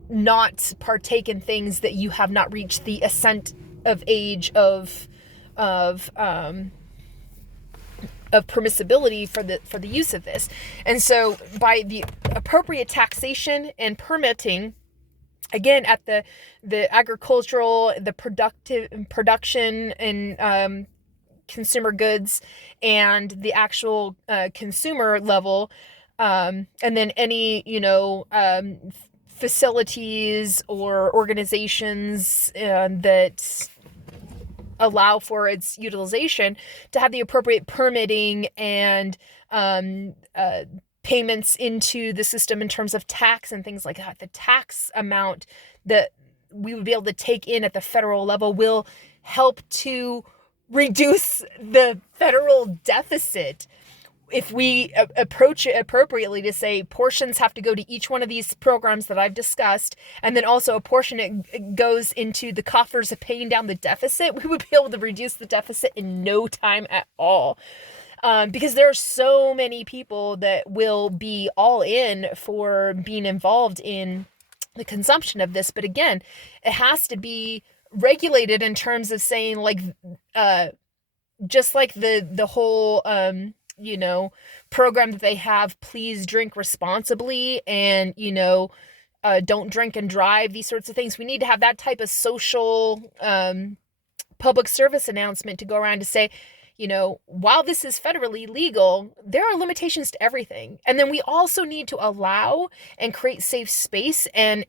not partake in things that you have not reached the assent of age of permissibility for the use of this. And so by the appropriate taxation and permitting, again, at the agricultural, the production and consumer goods, and the actual consumer level, and then any facilities or organizations that allow for its utilization, to have the appropriate permitting and payments into the system in terms of tax and things like that. The tax amount that we would be able to take in at the federal level will help to reduce the federal deficit if we approach it appropriately, to say portions have to go to each one of these programs that I've discussed, and then also a portion it goes into the coffers of paying down the deficit. We would be able to reduce the deficit in no time at all. Because there are so many people that will be all in for being involved in the consumption of this. But again, it has to be regulated in terms of saying, like, just like the whole, program that they have, please drink responsibly, and, don't drink and drive, these sorts of things. We need to have that type of social, public service announcement to go around to say, while this is federally legal, there are limitations to everything. And then we also need to allow and create safe space and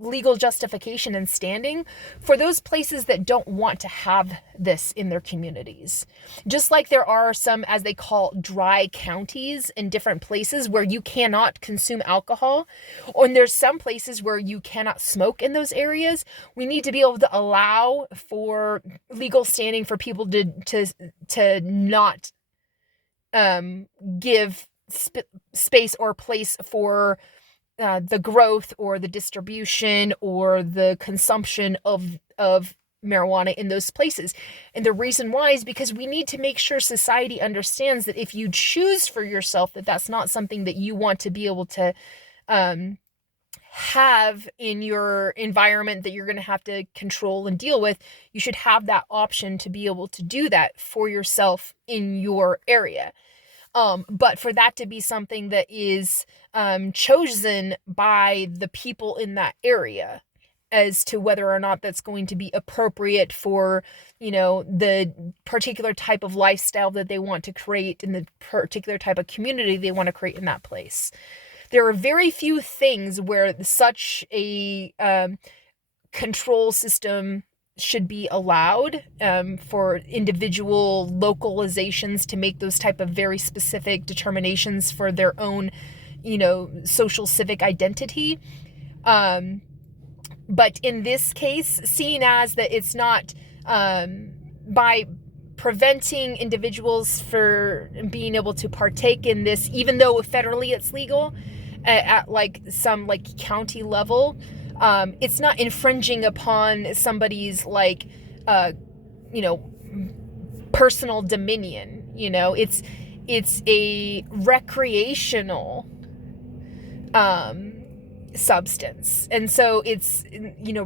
legal justification and standing for those places that don't want to have this in their communities. Just like there are some, as they call, dry counties in different places where you cannot consume alcohol, and there's some places where you cannot smoke in those areas. We need to be able to allow for legal standing for people to not give space or place for the growth or the distribution or the consumption of marijuana in those places. And the reason why is because we need to make sure society understands that if you choose for yourself that that's not something that you want to be able to have in your environment, that you're going to have to control and deal with, you should have that option to be able to do that for yourself in your area. But for that to be something that is chosen by the people in that area, as to whether or not that's going to be appropriate for, the particular type of lifestyle that they want to create and the particular type of community they want to create in that place. There are very few things where such a control system should be allowed, for individual localizations to make those type of very specific determinations for their own, social civic identity. But in this case, seeing as that it's not, by preventing individuals for being able to partake in this, even though federally it's legal, at like some like county level, it's not infringing upon somebody's like, personal dominion. It's a recreational substance, and so it's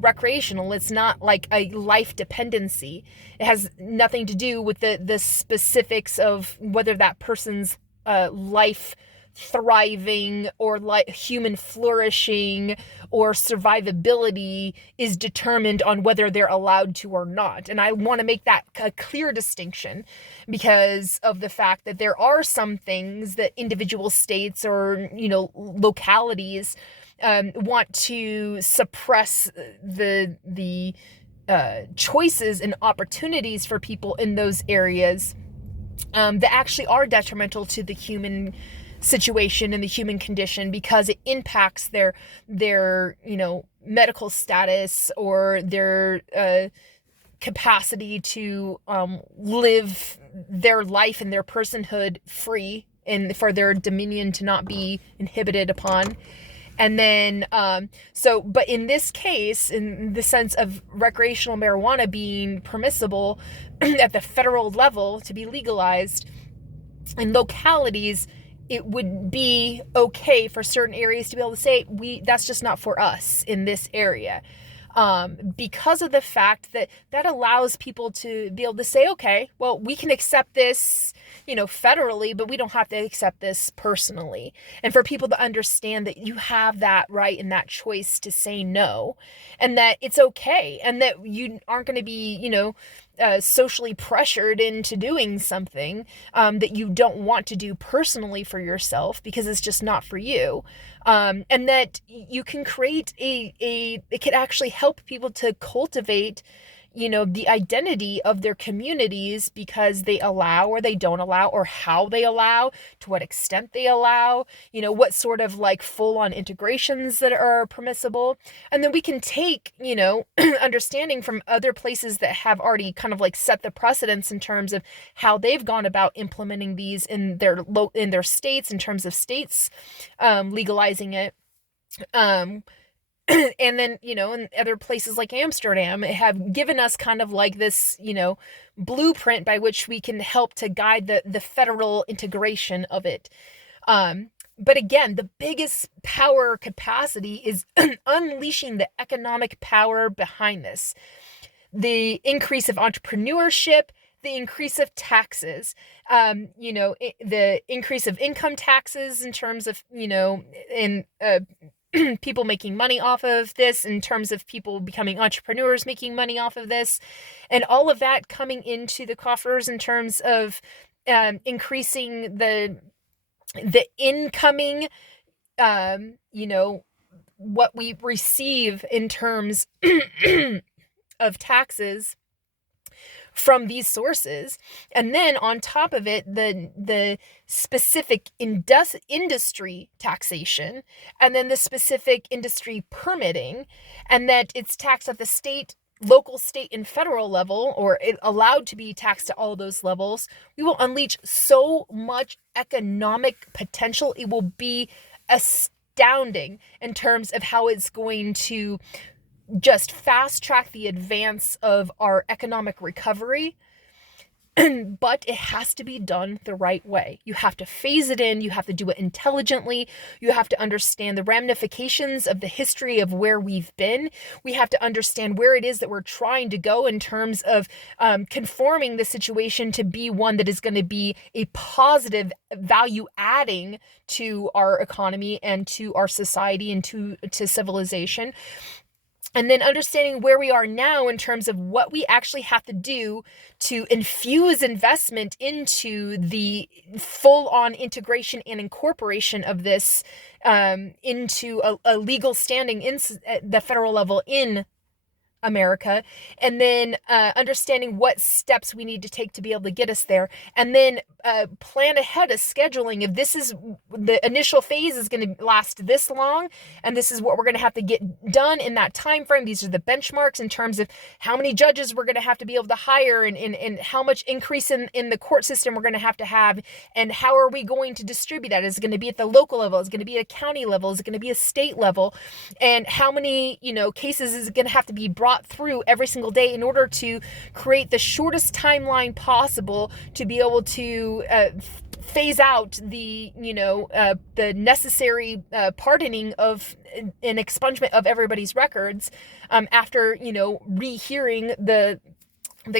recreational. It's not like a life dependency. It has nothing to do with the specifics of whether that person's life thriving or like human flourishing or survivability is determined on whether they're allowed to or not. And I want to make that a clear distinction because of the fact that there are some things that individual states or localities want to suppress the choices and opportunities for people in those areas, that actually are detrimental to the human situation and the human condition, because it impacts their medical status or their capacity to live their life and their personhood free, and for their dominion to not be inhibited upon. And then, but in this case, in the sense of recreational marijuana being permissible at the federal level to be legalized, in localities, it would be okay for certain areas to be able to say, that's just not for us in this area. Because of the fact that allows people to be able to say, okay, well, we can accept this, federally, but we don't have to accept this personally. And for people to understand that you have that right and that choice to say no, and that it's okay, and that you aren't going to be, socially pressured into doing something that you don't want to do personally for yourself because it's just not for you. And that you can create it could actually help people to cultivate, the identity of their communities, because they allow or they don't allow, or how they allow, to what extent they allow, what sort of like full-on integrations that are permissible. And then we can take, understanding from other places that have already kind of like set the precedence in terms of how they've gone about implementing these in their states, in terms of states legalizing it. And then, in other places like Amsterdam, have given us kind of like this, blueprint by which we can help to guide the federal integration of it. But again, the biggest power capacity is unleashing the economic power behind this. The increase of entrepreneurship, the increase of taxes, the increase of income taxes in terms of, people making money off of this, in terms of people becoming entrepreneurs making money off of this, and all of that coming into the coffers in terms of increasing the incoming, what we receive in terms of taxes from these sources. And then on top of it, the specific industry taxation, and then the specific industry permitting, and that it's taxed at the state, local, state, and federal level, or allowed to be taxed at all those levels. We will unleash so much economic potential. It will be astounding in terms of how it's going to just fast track the advance of our economic recovery. But it has to be done the right way. You have to phase it in. You have to do it intelligently. You have to understand the ramifications of the history of where we've been. We have to understand where it is that we're trying to go in terms of conforming the situation to be one that is going to be a positive value adding to our economy and to our society and to civilization. And then understanding where we are now in terms of what we actually have to do to infuse investment into the full-on integration and incorporation of this into a legal standing at the federal level in America, and then understanding what steps we need to take to be able to get us there, and then plan ahead of scheduling. If this is the initial phase is going to last this long, and this is what we're going to have to get done in that time frame. These are the benchmarks in terms of how many judges we're going to have to be able to hire, and how much increase in the court system we're going to have, and how are we going to distribute that? Is it going to be at the local level? Is it going to be at a county level? Is it going to be a state level? And how many cases is it going to have to be brought through every single day in order to create the shortest timeline possible to be able to phase out the necessary pardoning of an expungement of everybody's records after rehearing the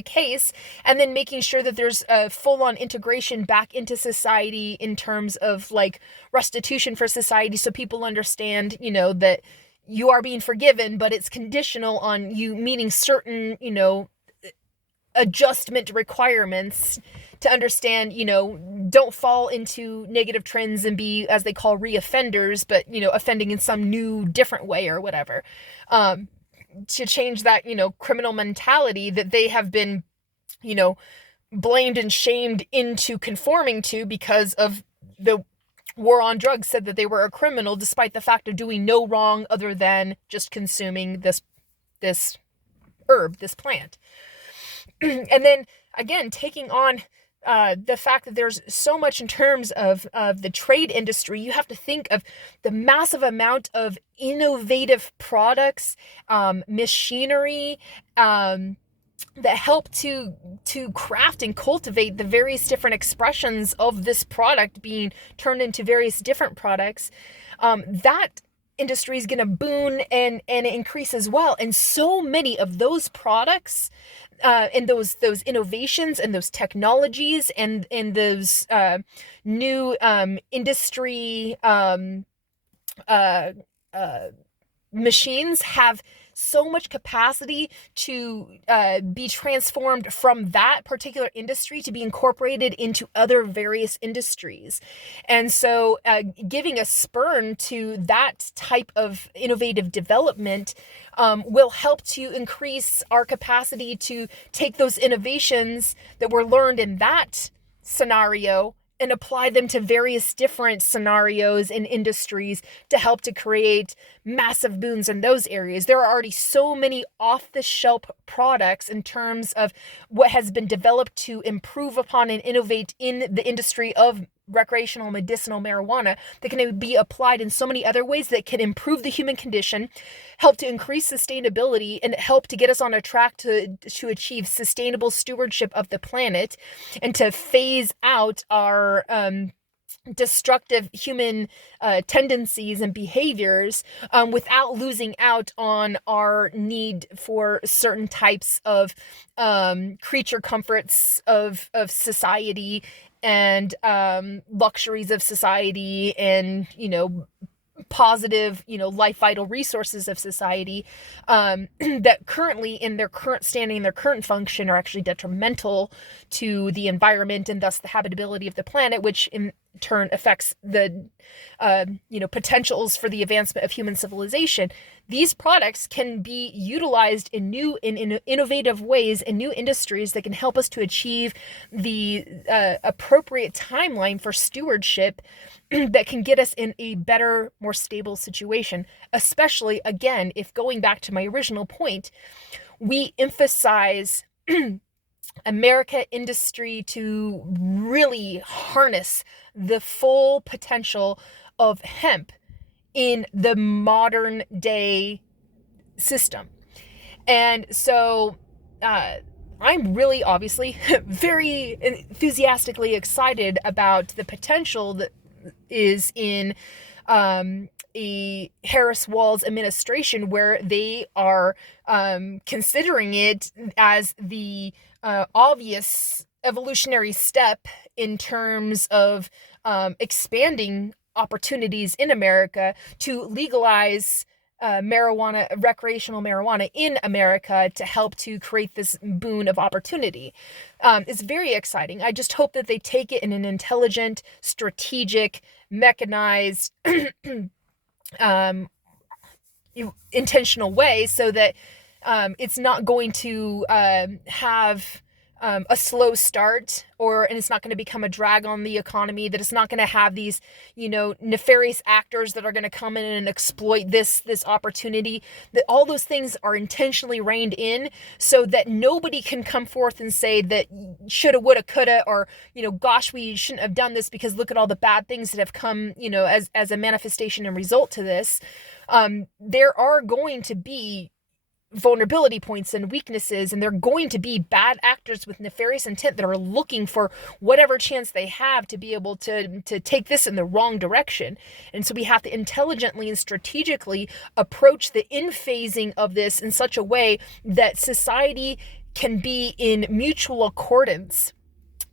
case, and then making sure that there's a full-on integration back into society in terms of like restitution for society, so people understand that you are being forgiven, but it's conditional on you meeting certain, adjustment requirements to understand, don't fall into negative trends and be, as they call, reoffenders, but, offending in some new, different way or whatever. To change that, criminal mentality that they have been, blamed and shamed into conforming to because of the war on drugs, said that they were a criminal despite the fact of doing no wrong other than just consuming this herb, this plant. And then again, taking on the fact that there's so much in terms of the trade industry. You have to think of the massive amount of innovative products, machinery, that help to craft and cultivate the various different expressions of this product being turned into various different products. That industry is going to boom and increase as well. And so many of those products and those innovations and those technologies and those new industry machines have so much capacity to be transformed from that particular industry to be incorporated into other various industries. And so giving a spurn to that type of innovative development will help to increase our capacity to take those innovations that were learned in that scenario and apply them to various different scenarios and industries to help to create massive boons in those areas. There are already so many off-the-shelf products in terms of what has been developed to improve upon and innovate in the industry of recreational medicinal marijuana that can be applied in so many other ways that can improve the human condition, help to increase sustainability, and help to get us on a track to achieve sustainable stewardship of the planet and to phase out our destructive human tendencies and behaviors without losing out on our need for certain types of creature comforts of society and luxuries of society and positive life vital resources of society that currently in their current standing, their current function, are actually detrimental to the environment and thus the habitability of the planet, which in turn affects the potentials for the advancement of human civilization. These products can be utilized in innovative ways in new industries that can help us to achieve the appropriate timeline for stewardship that can get us in a better, more stable situation. Especially, again, if going back to my original point, we emphasize America industry to really harness the full potential of hemp in the modern day system. And so I'm really obviously very enthusiastically excited about the potential that is in a Harris-Walz administration, where they are considering it as the obvious evolutionary step in terms of expanding opportunities in America to legalize recreational marijuana in America to help to create this boon of opportunity. It's very exciting. I just hope that they take it in an intelligent, strategic, mechanized, um, intentional way, so that it's not going to have a slow start, and it's not going to become a drag on the economy, that it's not going to have these, nefarious actors that are going to come in and exploit this opportunity, that all those things are intentionally reined in, so that nobody can come forth and say that shoulda, woulda, coulda, or, gosh, we shouldn't have done this because look at all the bad things that have come, as a manifestation and result to this. There are going to be vulnerability points and weaknesses, and they're going to be bad actors with nefarious intent that are looking for whatever chance they have to be able to take this in the wrong direction. And so we have to intelligently and strategically approach the in-phasing of this in such a way that society can be in mutual accordance,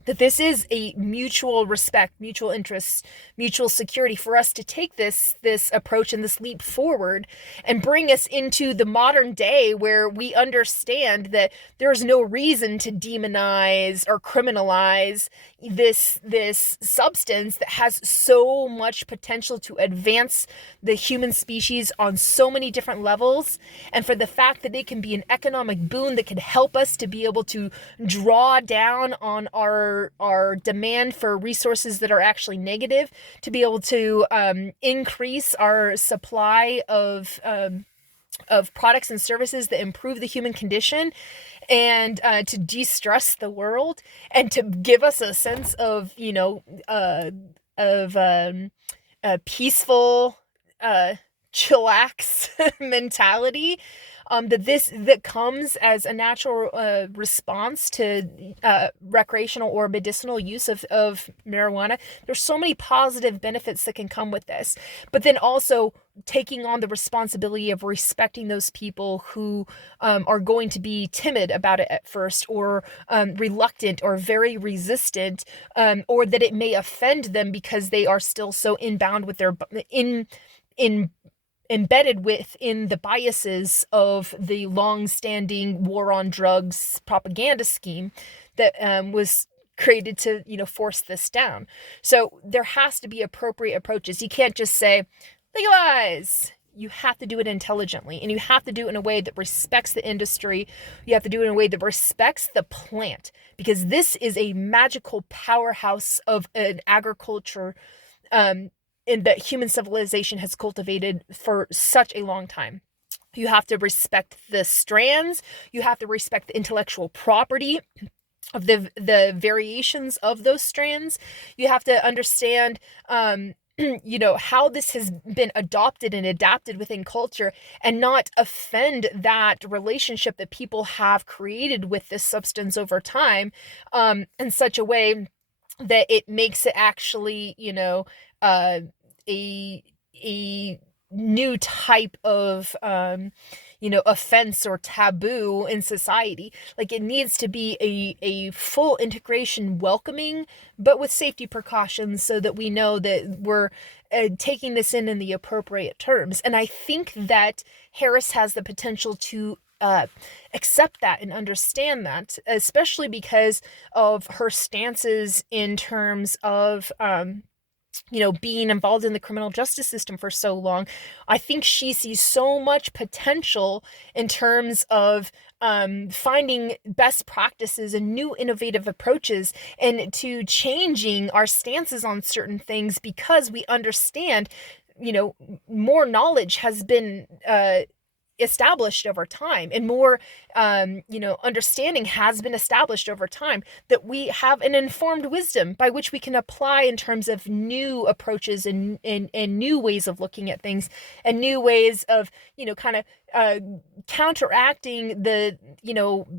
that this is a mutual respect, mutual interests, mutual security for us to take this approach and this leap forward and bring us into the modern day, where we understand that there's no reason to demonize or criminalize this substance that has so much potential to advance the human species on so many different levels, and for the fact that it can be an economic boon that can help us to be able to draw down on our demand for resources that are actually negative, to be able to increase our supply of products and services that improve the human condition, and to de-stress the world, and to give us a sense of a peaceful, chillax mentality, that comes as a natural response to recreational or medicinal use of marijuana. There's so many positive benefits that can come with this, but then also taking on the responsibility of respecting those people who are going to be timid about it at first, or reluctant, or very resistant, or that it may offend them because they are still so inbound with their embedded within the biases of the long-standing war on drugs propaganda scheme that was created to force this down. So there has to be appropriate approaches. You can't just say legalize. You have to do it intelligently, and you have to do it in a way that respects the industry. You have to do it in a way that respects the plant, because this is a magical powerhouse of an agriculture in that human civilization has cultivated for such a long time. You have to respect the strands. You have to respect the intellectual property of the variations of those strands. You have to understand how this has been adopted and adapted within culture, and not offend that relationship that people have created with this substance over time, in such a way that it makes it actually a new type of offense or taboo in society. Like, it needs to be a full integration, welcoming, but with safety precautions, so that we know that we're taking this in the appropriate terms. And I think that Harris has the potential to accept that and understand that, especially because of her stances in terms of being involved in the criminal justice system for so long. I think she sees so much potential in terms of finding best practices and new innovative approaches, and to changing our stances on certain things, because we understand, more knowledge has been established over time, and more understanding has been established over time, that we have an informed wisdom by which we can apply in terms of new approaches, and new ways of looking at things, and new ways of counteracting the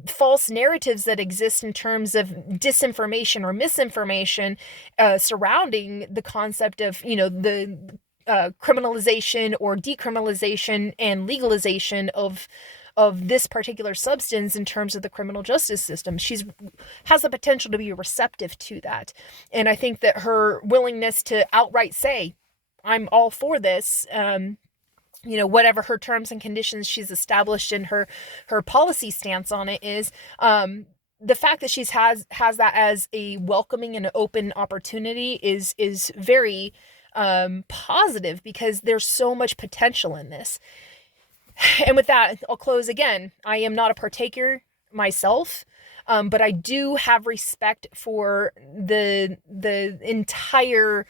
false narratives that exist in terms of disinformation or misinformation surrounding the concept of the criminalization or decriminalization and legalization of this particular substance in terms of the criminal justice system. She's has the potential to be receptive to that. And I think that her willingness to outright say, I'm all for this, whatever her terms and conditions she's established in her policy stance on it is, the fact that she's has that as a welcoming and open opportunity is very positive, because there's so much potential in this. And with that, I'll close again. I am not a partaker myself, but I do have respect for the entire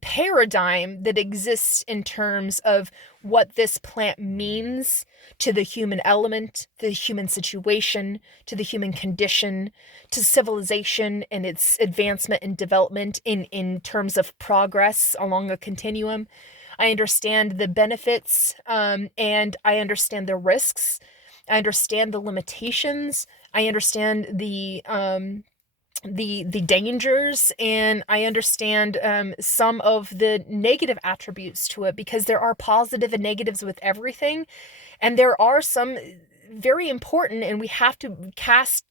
paradigm that exists in terms of what this plant means to the human element, the human situation, to the human condition, to civilization and its advancement and development in terms of progress along a continuum. I understand the benefits, and I understand the risks. I understand the limitations. I understand the dangers, and I understand some of the negative attributes to it, because there are positive and negatives with everything, and there are some very important, and we have to cast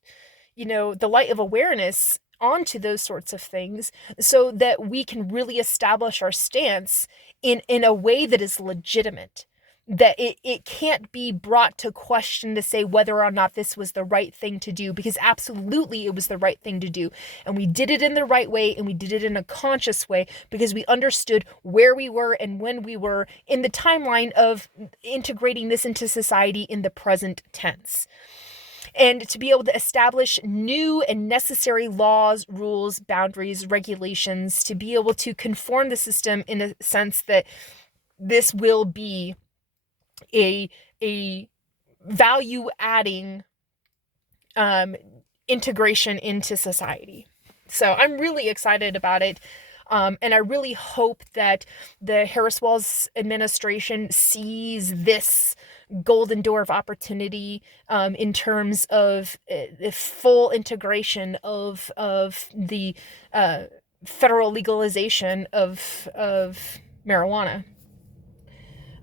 the light of awareness onto those sorts of things, so that we can really establish our stance in a way that is legitimate, that it can't be brought to question to say whether or not this was the right thing to do, because absolutely it was the right thing to do. And we did it in the right way, and we did it in a conscious way, because we understood where we were and when we were in the timeline of integrating this into society in the present tense. And to be able to establish new and necessary laws, rules, boundaries, regulations, to be able to conform the system in a sense that this will be a value adding integration into society. So I'm really excited about it. And I really hope that the Harris-Walz administration sees this golden door of opportunity in terms of the full integration of the federal legalization of marijuana.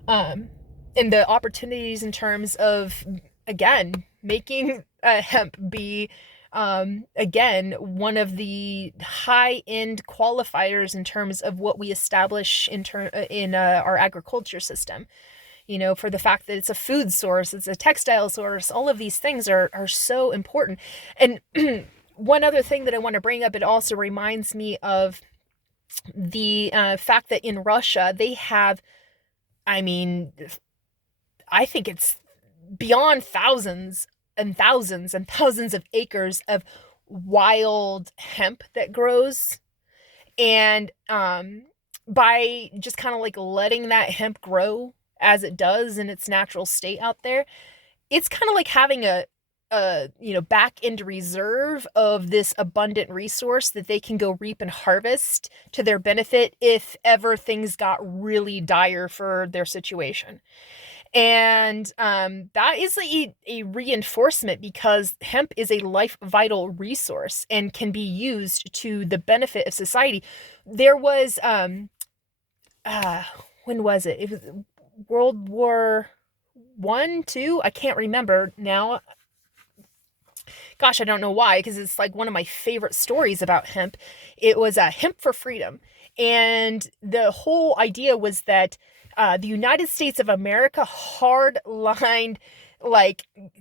And the opportunities in terms of, again, making hemp be, again, one of the high-end qualifiers in terms of what we establish in our agriculture system. For the fact that it's a food source, it's a textile source, all of these things are so important. And one other thing that I want to bring up, it also reminds me of the fact that in Russia, they have, I think it's beyond thousands and thousands and thousands of acres of wild hemp that grows. And by just kind of like letting that hemp grow as it does in its natural state out there, it's kind of like having a back end reserve of this abundant resource that they can go reap and harvest to their benefit if ever things got really dire for their situation. And that is a reinforcement, because hemp is a life vital resource and can be used to the benefit of society. There was when was it? It was World War I, II? I can't remember now. Gosh, I don't know why, because it's like one of my favorite stories about hemp. It was Hemp for Freedom. And the whole idea was that the United States of America hard-lined,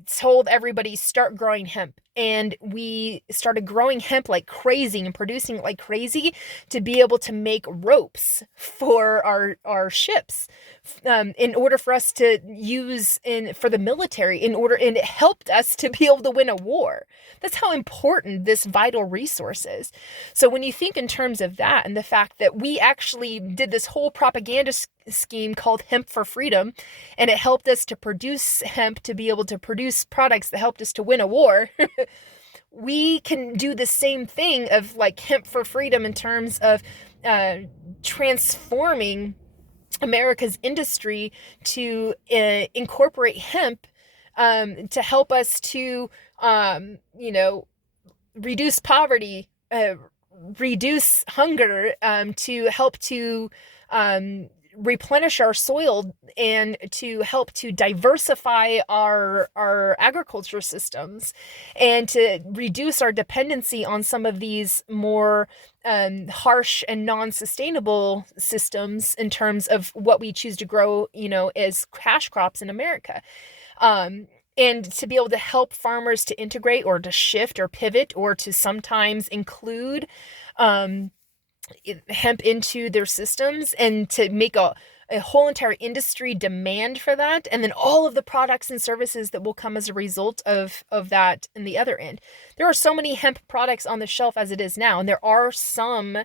told everybody, start growing hemp. And we started growing hemp like crazy and producing it like crazy to be able to make ropes for our ships, in order for us to use for the military, and it helped us to be able to win a war. That's how important this vital resource is. So when you think in terms of that, and the fact that we actually did this whole propaganda scheme called Hemp for Freedom, and it helped us to produce hemp to be able to produce products that helped us to win a war, we can do the same thing of like Hemp for Freedom in terms of transforming America's industry to incorporate hemp to help us to reduce poverty, reduce hunger, to help to replenish our soil and to help to diversify our agriculture systems and to reduce our dependency on some of these more harsh and non-sustainable systems in terms of what we choose to grow, as cash crops in America. And to be able to help farmers to integrate or to shift or pivot or to sometimes include hemp into their systems and to make a whole entire industry demand for that, and then all of the products and services that will come as a result of that in the other end. There are so many hemp products on the shelf as it is now, and there are some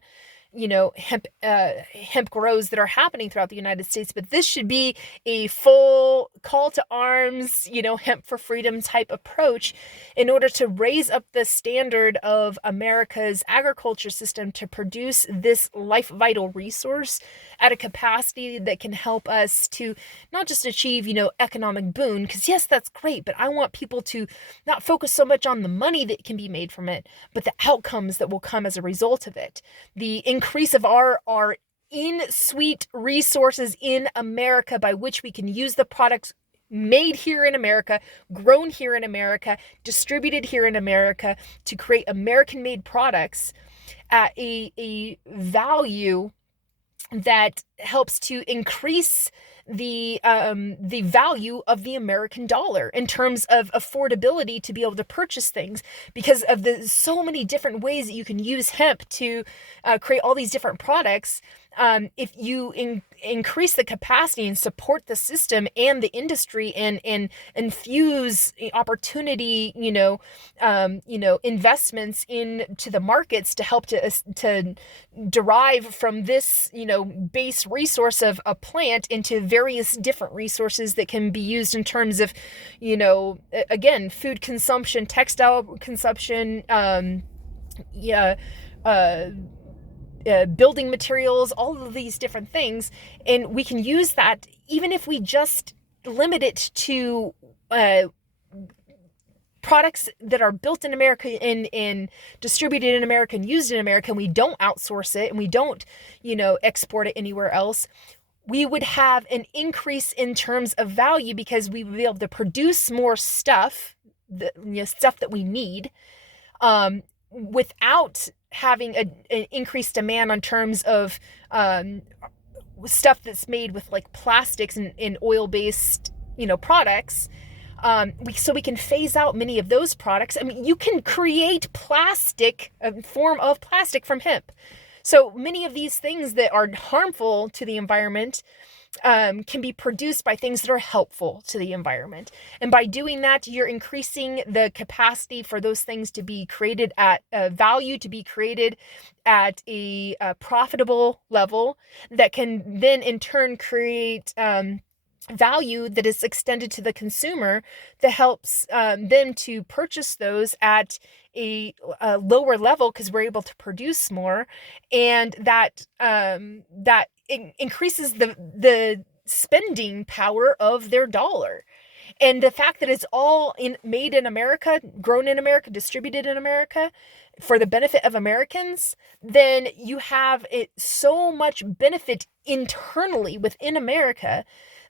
hemp grows that are happening throughout the United States, but this should be a full call to arms, hemp for freedom type approach in order to raise up the standard of America's agriculture system to produce this life vital resource at a capacity that can help us to not just achieve, economic boon, because yes, that's great, but I want people to not focus so much on the money that can be made from it, but the outcomes that will come as a result of it. The increase of our in-suite resources in America by which we can use the products made here in America, grown here in America, distributed here in America to create American-made products at a value that helps to increase the value of the American dollar in terms of affordability to be able to purchase things, because of the so many different ways that you can use hemp to create all these different products. If you increase the capacity and support the system and the industry and infuse opportunity, investments into the markets to help to derive from this, base resource of a plant into various different resources that can be used in terms of, again, food consumption, textile consumption, building materials, all of these different things. And we can use that even if we just limit it to products that are built in America and distributed in America and used in America, and we don't outsource it and we don't, export it anywhere else. We would have an increase in terms of value because we would be able to produce more stuff, stuff that we need, without having an increased demand on terms of stuff that's made with like plastics and oil-based, products. So we can phase out many of those products. I mean, you can create plastic, a form of plastic from hemp. So many of these things that are harmful to the environment can be produced by things that are helpful to the environment. And by doing that, you're increasing the capacity for those things to be created at value, to be created at a profitable level that can then in turn create value that is extended to the consumer that helps them to purchase those at a lower level because we're able to produce more, and that increases the spending power of their dollar. And the fact that it's all made in America, grown in America, distributed in America for the benefit of Americans, then you have so much benefit internally within America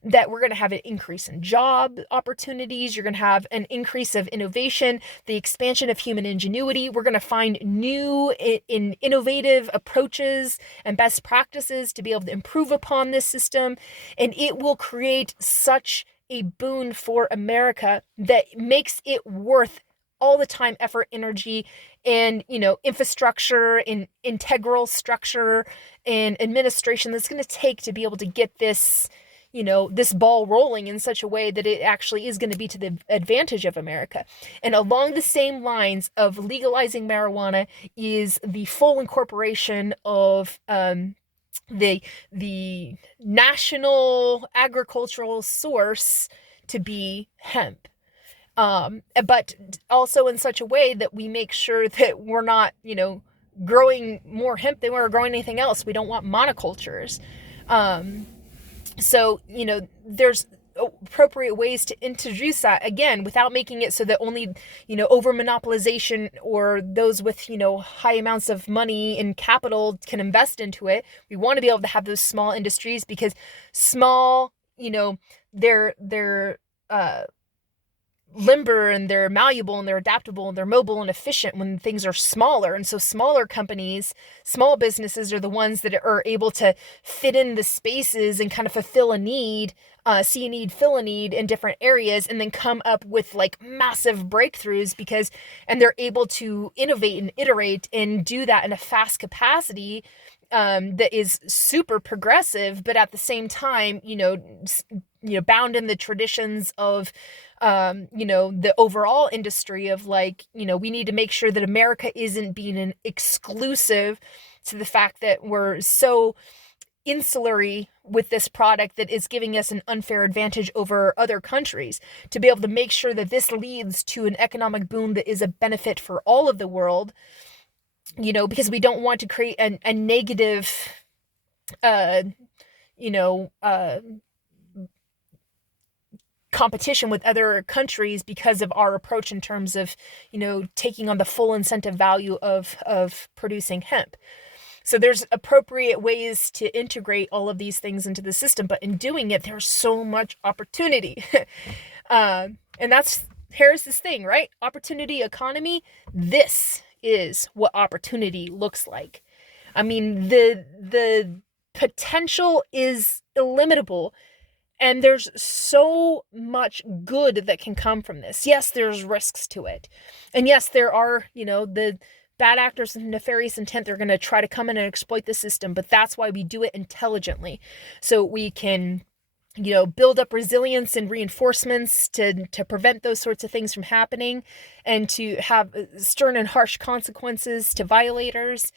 that we're going to have an increase in job opportunities. You're going to have an increase of innovation, the expansion of human ingenuity. We're going to find new innovative approaches and best practices to be able to improve upon this system. And it will create such a boon for America that makes it worth all the time, effort, energy, and, infrastructure and integral structure and administration that's going to take to be able to get this, this ball rolling in such a way that it actually is going to be to the advantage of America. And along the same lines of legalizing marijuana is the full incorporation of the national agricultural source to be hemp. But also in such a way that we make sure that we're not, growing more hemp than we're growing anything else. We don't want monocultures. So, there's appropriate ways to introduce that, again, without making it so that only, over monopolization or those with, high amounts of money and capital can invest into it. We want to be able to have those small industries, because small, they're limber, and they're malleable, and they're adaptable, and they're mobile and efficient when things are smaller. And so smaller companies, small businesses are the ones that are able to fit in the spaces and kind of fulfill a need, see a need, fill a need in different areas, and then come up with like massive breakthroughs, and they're able to innovate and iterate and do that in a fast capacity, that is super progressive, but at the same time, bound in the traditions of, the overall industry of, like, we need to make sure that America isn't being an exclusive to the fact that we're so insulary with this product that is giving us an unfair advantage over other countries, to be able to make sure that this leads to an economic boom that is a benefit for all of the world, because we don't want to create a negative, uh, you know, uh, competition with other countries because of our approach in terms of, taking on the full incentive value of producing hemp. So there's appropriate ways to integrate all of these things into the system, but in doing it, there's so much opportunity. And here's this thing, right? Opportunity economy. This is what opportunity looks like. I mean, the potential is illimitable, and there's so much good that can come from this. Yes, there's risks to it. And yes, there are, the bad actors and nefarious intent. They're going to try to come in and exploit the system, but that's why we do it intelligently. So we can, build up resilience and reinforcements to prevent those sorts of things from happening, and to have stern and harsh consequences to violators,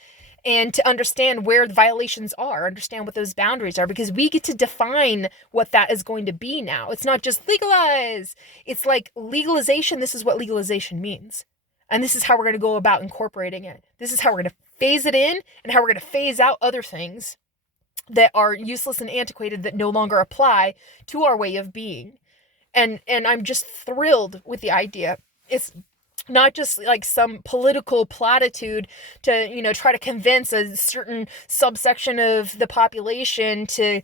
and to understand where the violations are, understand what those boundaries are, because we get to define what that is going to be now. It's not just legalize. It's like legalization. This is what legalization means. And this is how we're going to go about incorporating it. This is how we're going to phase it in, and how we're going to phase out other things that are useless and antiquated, that no longer apply to our way of being. And I'm just thrilled with the idea. It's not just like some political platitude to, try to convince a certain subsection of the population to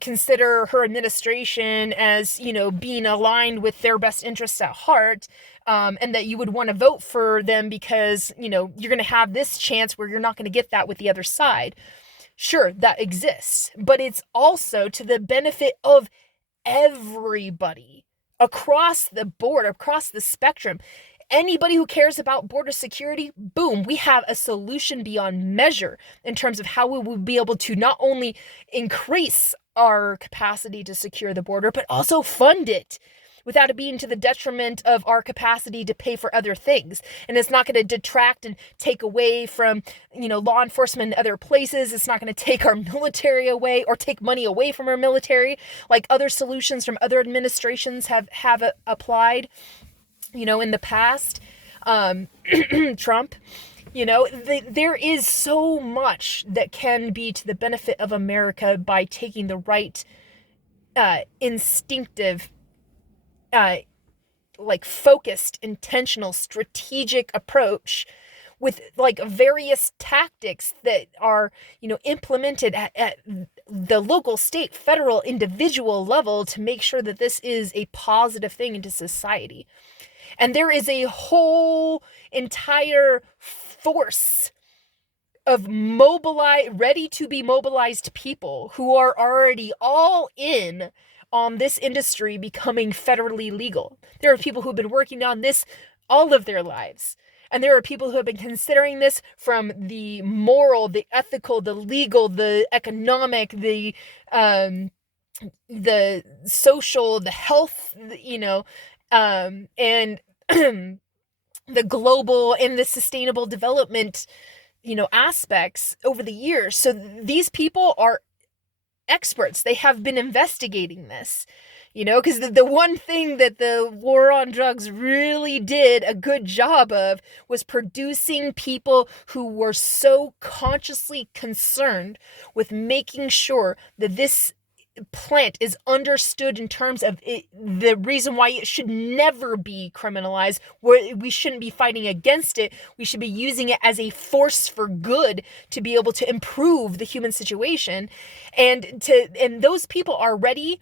consider her administration as, being aligned with their best interests at heart, and that you would want to vote for them because, you're going to have this chance where you're not going to get that with the other side. Sure, that exists, but it's also to the benefit of everybody across the board, across the spectrum. Anybody who cares about border security, boom, we have a solution beyond measure in terms of how we will be able to not only increase our capacity to secure the border, but also fund it without it being to the detriment of our capacity to pay for other things. And it's not going to detract and take away from, law enforcement in other places. It's not going to take our military away or take money away from our military, like other solutions from other administrations have applied, in the past. Trump, there is so much that can be to the benefit of America by taking the right, instinctive, focused, intentional, strategic approach with like various tactics that are, implemented at the local, state, federal, individual level to make sure that this is a positive thing into society. And there is a whole entire force of ready to be mobilized people who are already all in on this industry becoming federally legal. There are people who've been working on this all of their lives. And there are people who have been considering this from the moral, the ethical, the legal, the economic, the social, the health, and the global and the sustainable development, aspects over the years. So these people are experts. They have been investigating this, because the one thing that the war on drugs really did a good job of was producing people who were so consciously concerned with making sure that this plant is understood in terms of it, the reason why it should never be criminalized, where we shouldn't be fighting against it. We should be using it as a force for good to be able to improve the human situation. And those people are ready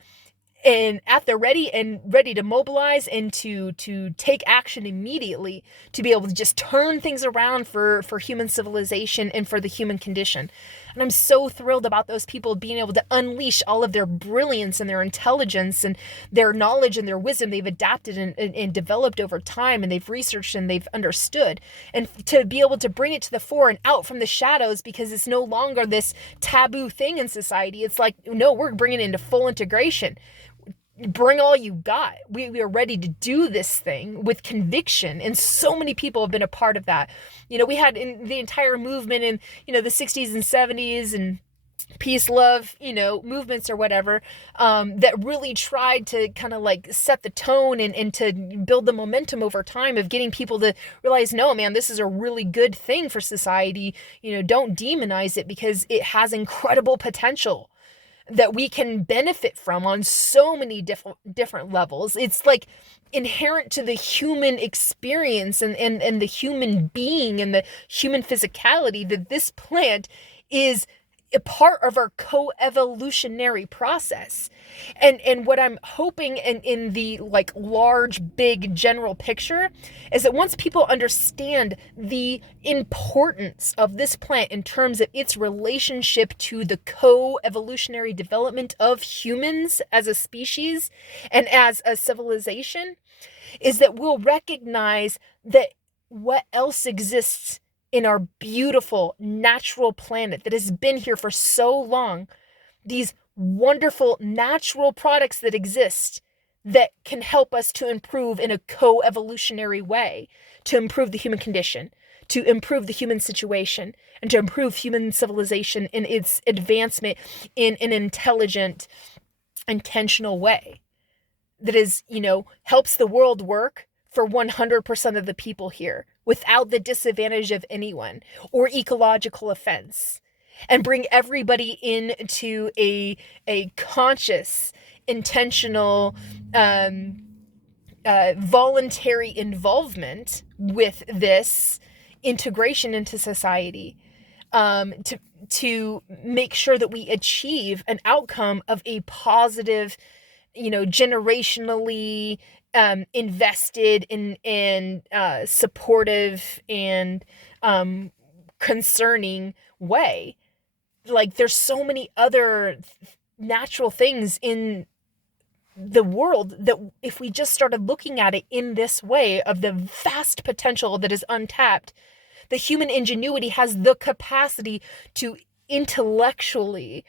and at the ready and ready to mobilize and to take action immediately to be able to just turn things around for human civilization and for the human condition. And I'm so thrilled about those people being able to unleash all of their brilliance and their intelligence and their knowledge and their wisdom they've adapted and developed over time, and they've researched and they've understood, and to be able to bring it to the fore and out from the shadows, because it's no longer this taboo thing in society. It's like, no, we're bringing it into full integration. Bring all you got. We are ready to do this thing with conviction. And so many people have been a part of that. We had in the entire movement in, the 60s and 70s and peace, love, movements or whatever, that really tried to kind of like set the tone and to build the momentum over time of getting people to realize, no, man, this is a really good thing for society. Don't demonize it, because it has incredible potential that we can benefit from on so many different levels. It's like inherent to the human experience and the human being and the human physicality that this plant is a part of our co-evolutionary process. And what I'm hoping in the like large, big general picture is that once people understand the importance of this plant in terms of its relationship to the co-evolutionary development of humans as a species and as a civilization, is that we'll recognize that what else exists in our beautiful natural planet that has been here for so long, these wonderful natural products that exist that can help us to improve in a co-evolutionary way, to improve the human condition, to improve the human situation, and to improve human civilization in its advancement in an intelligent, intentional way that is, helps the world work for 100% of the people here without the disadvantage of anyone or ecological offense, and bring everybody into a conscious, intentional, voluntary involvement with this integration into society, to make sure that we achieve an outcome of a positive, generationally invested in supportive and concerning way. Like, there's so many other natural things in the world that if we just started looking at it in this way, of the vast potential that is untapped, the human ingenuity has the capacity to intellectually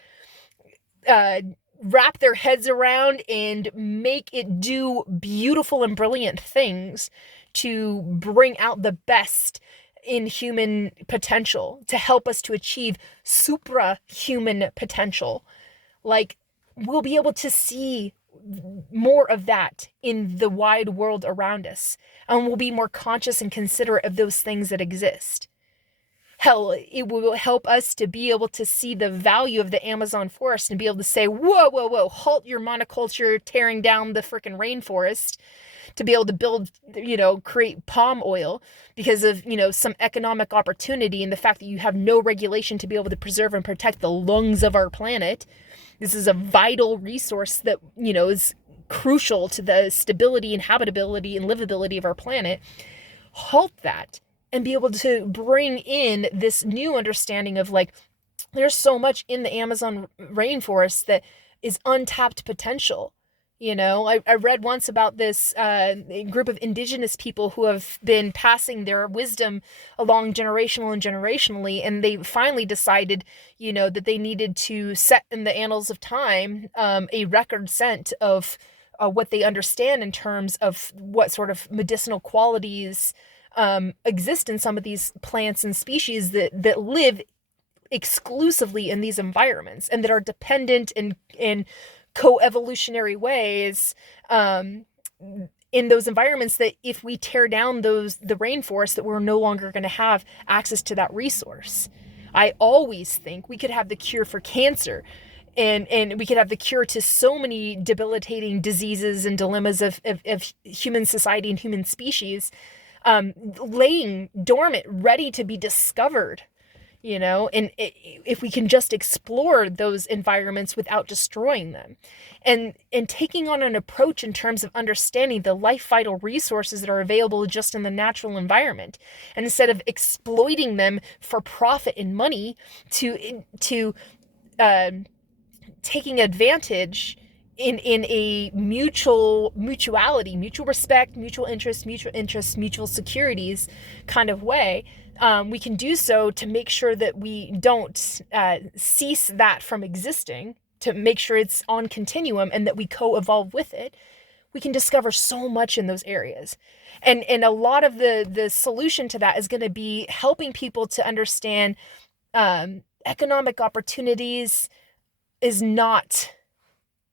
wrap their heads around and make it do beautiful and brilliant things to bring out the best in human potential, to help us to achieve supra-human potential. Like, we'll be able to see more of that in the wide world around us, and we'll be more conscious and considerate of those things that exist. Hell, it will help us to be able to see the value of the Amazon forest and be able to say, whoa, halt your monoculture tearing down the freaking rainforest to be able to build, create palm oil because of, some economic opportunity, and the fact that you have no regulation to be able to preserve and protect the lungs of our planet. This is a vital resource that, is crucial to the stability and habitability and livability of our planet. Halt that. And be able to bring in this new understanding of, like, there's so much in the Amazon rainforest that is untapped potential. I read once about this group of indigenous people who have been passing their wisdom along generationally, and they finally decided, that they needed to set in the annals of time a record set of what they understand in terms of what sort of medicinal qualities exist in some of these plants and species that live exclusively in these environments and that are dependent in co-evolutionary ways in those environments, that if we tear down the rainforest, that we're no longer going to have access to that resource. I always think we could have the cure for cancer and we could have the cure to so many debilitating diseases and dilemmas of human society and human species, laying dormant, ready to be discovered, and if we can just explore those environments without destroying them, and taking on an approach in terms of understanding the life vital resources that are available just in the natural environment, and instead of exploiting them for profit and money, to taking advantage in a mutuality, mutual respect, mutual interest, mutual securities kind of way. We can do so to make sure that we don't cease that from existing, to make sure it's on continuum and that we co-evolve with it. We can discover so much in those areas. And a lot of the solution to that is going to be helping people to understand economic opportunities is not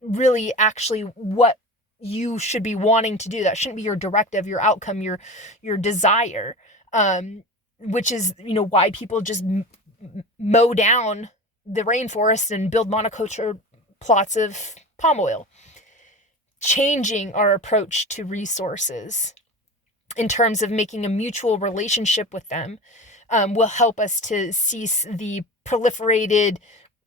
really actually what you should be wanting to do. That shouldn't be your directive, your outcome, your desire, which is, why people just mow down the rainforest and build monoculture plots of palm oil. Changing our approach to resources in terms of making a mutual relationship with them will help us to cease the proliferated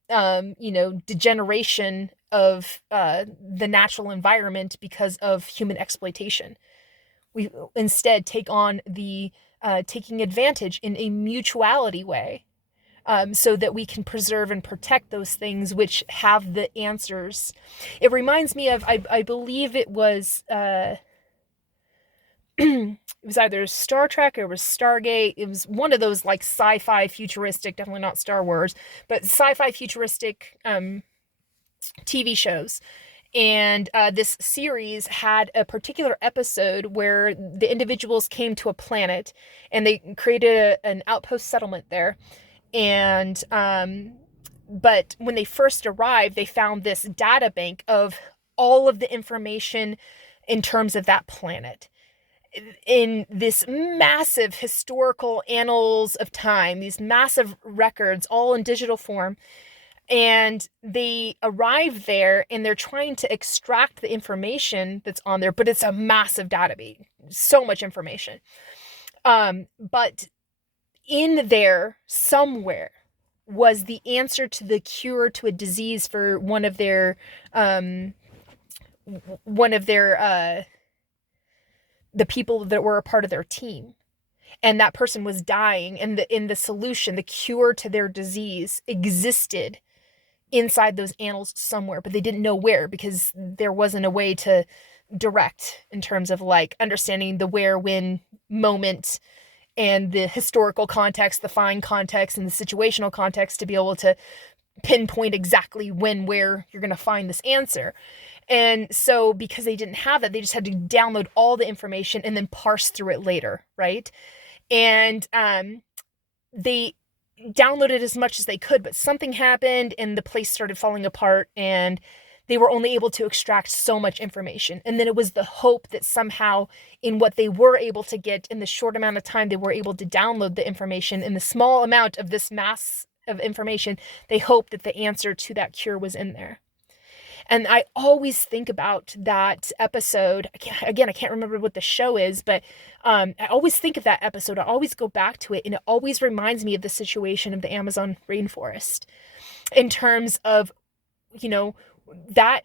degeneration of the natural environment because of human exploitation. We instead take on the taking advantage in a mutuality way, so that we can preserve and protect those things which have the answers. It reminds me of, I believe it was it was either Star Trek or it was Stargate. It was one of those like sci-fi futuristic, definitely not Star Wars, but sci-fi futuristic TV shows. And this series had a particular episode where the individuals came to a planet and they created an outpost settlement there. And but when they first arrived, they found this data bank of all of the information in terms of that planet, in this massive historical annals of time, these massive records, all in digital form. And they arrive there and they're trying to extract the information that's on there, but it's a massive database, so much information. But in there somewhere was the answer to the cure to a disease for one of their the people that were a part of their team. And that person was dying, and the solution, the cure to their disease existed inside those annals somewhere, but they didn't know where because there wasn't a way to direct in terms of like understanding the where, when, moment, and the historical context, the fine context, and the situational context to be able to pinpoint exactly when, where you're going to find this answer. And so because they didn't have that, they just had to download all the information and then parse through it later, right? And they downloaded as much as they could, but something happened and the place started falling apart and they were only able to extract so much information. And then it was the hope that somehow in what they were able to get in the short amount of time they were able to download the information, in the small amount of this mass of information, they hoped that the answer to that cure was in there. And I always think about that episode. I can't remember what the show is, but I always think of that episode. I always go back to it, and it always reminds me of the situation of the Amazon rainforest in terms of, that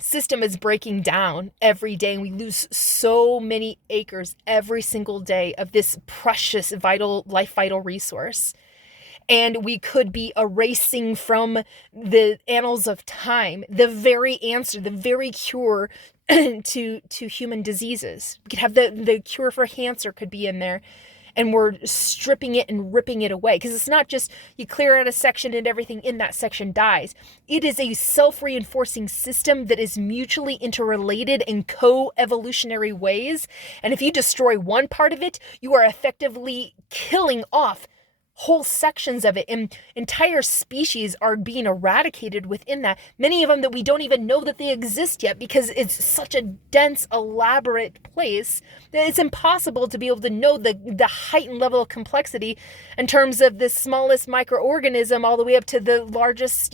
system is breaking down every day, and we lose so many acres every single day of this precious, life vital resource. And we could be erasing from the annals of time the very answer, the very cure to human diseases. We could have the cure for cancer could be in there, and we're stripping it and ripping it away. Because it's not just you clear out a section and everything in that section dies. It is a self-reinforcing system that is mutually interrelated in co-evolutionary ways. And if you destroy one part of it, you are effectively killing off whole sections of it, and entire species are being eradicated within that. Many of them that we don't even know that they exist yet, because it's such a dense, elaborate place that it's impossible to be able to know the heightened level of complexity in terms of the smallest microorganism all the way up to the largest,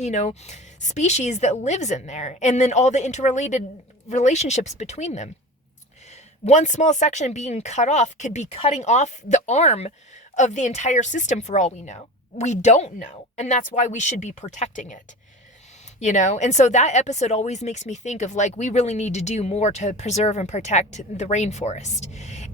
species that lives in there, and then all the interrelated relationships between them. One small section being cut off could be cutting off the arm of the entire system for all we know. We don't know, and that's why we should be protecting it. And so that episode always makes me think of, like, we really need to do more to preserve and protect the rainforest.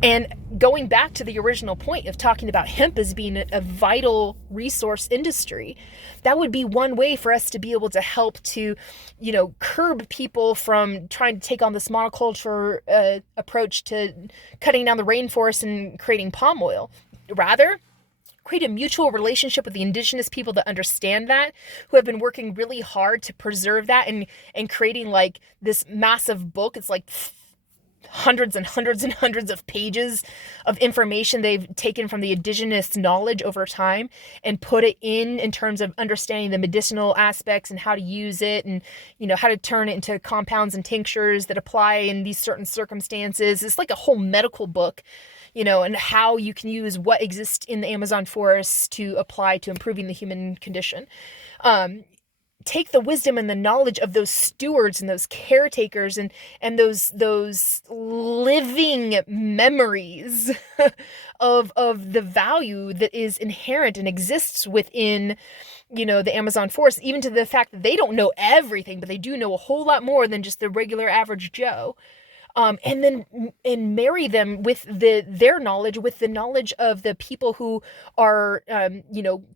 And going back to the original point of talking about hemp as being a vital resource industry, that would be one way for us to be able to help to, curb people from trying to take on this monoculture approach to cutting down the rainforest and creating palm oil. Rather, create a mutual relationship with the indigenous people that understand that, who have been working really hard to preserve that, and creating like this massive book. It's like hundreds and hundreds and hundreds of pages of information they've taken from the indigenous knowledge over time and put it in terms of understanding the medicinal aspects and how to use it, and how to turn it into compounds and tinctures that apply in these certain circumstances. It's like a whole medical book, and how you can use what exists in the Amazon forest to apply to improving the human condition. Take the wisdom and the knowledge of those stewards and those caretakers and those living memories of the value that is inherent and exists within, the Amazon forest, even to the fact that they don't know everything, but they do know a whole lot more than just the regular average Joe. And marry them with their knowledge with the knowledge of the people who are,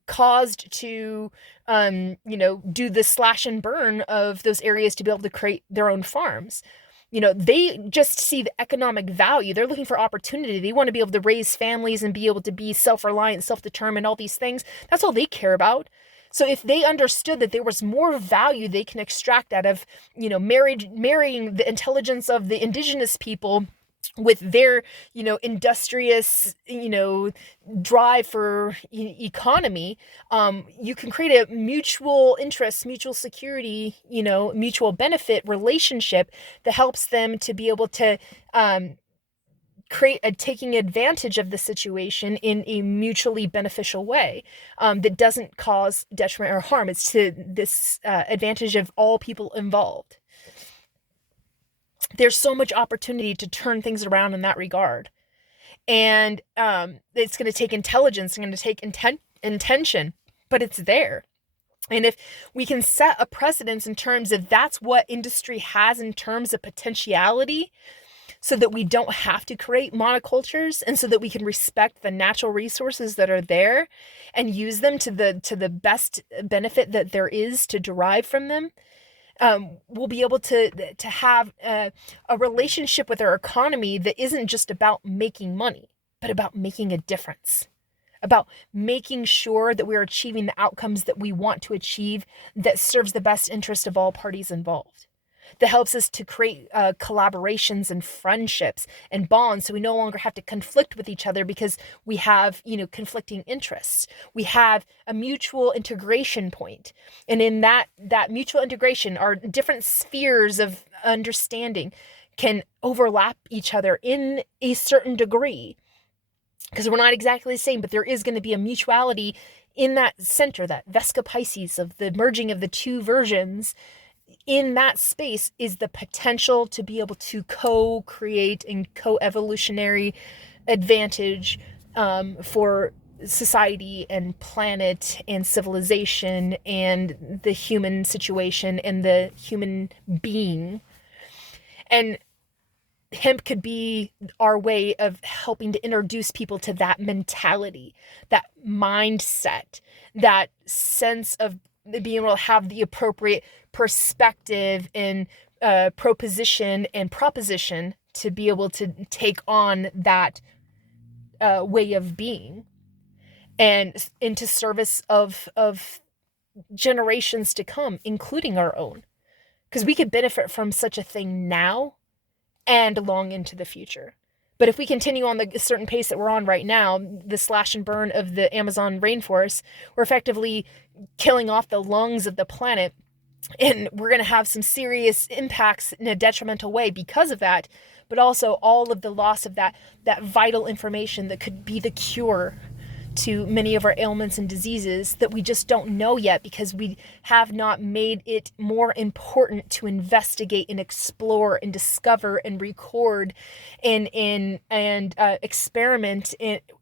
caused to, do the slash and burn of those areas to be able to create their own farms. They just see the economic value. They're looking for opportunity. They want to be able to raise families and be able to be self-reliant, self-determined, all these things. That's all they care about. So if they understood that there was more value they can extract out of, marrying the intelligence of the indigenous people with their, industrious, drive for economy, you can create a mutual interest, mutual security, mutual benefit relationship that helps them to be able to, create a taking advantage of the situation in a mutually beneficial way, that doesn't cause detriment or harm. It's to this advantage of all people involved. There's so much opportunity to turn things around in that regard. And it's going to take intelligence, it's going to take intention, but it's there. And if we can set a precedence in terms of that's what industry has in terms of potentiality, so that we don't have to create monocultures, and so that we can respect the natural resources that are there and use them to the best benefit that there is to derive from them, we'll be able to have a relationship with our economy that isn't just about making money, but about making a difference, about making sure that we're achieving the outcomes that we want to achieve that serves the best interest of all parties involved, that helps us to create collaborations and friendships and bonds, so we no longer have to conflict with each other because we have, conflicting interests. We have a mutual integration point. And in that mutual integration, our different spheres of understanding can overlap each other in a certain degree, because we're not exactly the same, but there is going to be a mutuality in that center, that Vesca Pisces of the merging of the two versions. In that space is the potential to be able to co-create and co-evolutionary advantage for society and planet and civilization and the human situation and the human being. And hemp could be our way of helping to introduce people to that mentality, that mindset, that sense of being able to have the appropriate perspective and proposition and proposition to be able to take on that way of being, and into service of generations to come, including our own, because we could benefit from such a thing now and long into the future. But if we continue on the certain pace that we're on right now, the slash and burn of the Amazon rainforest, we're effectively killing off the lungs of the planet. And we're going to have some serious impacts in a detrimental way because of that, but also all of the loss of that vital information that could be the cure to many of our ailments and diseases that we just don't know yet, because we have not made it more important to investigate and explore and discover and record and experiment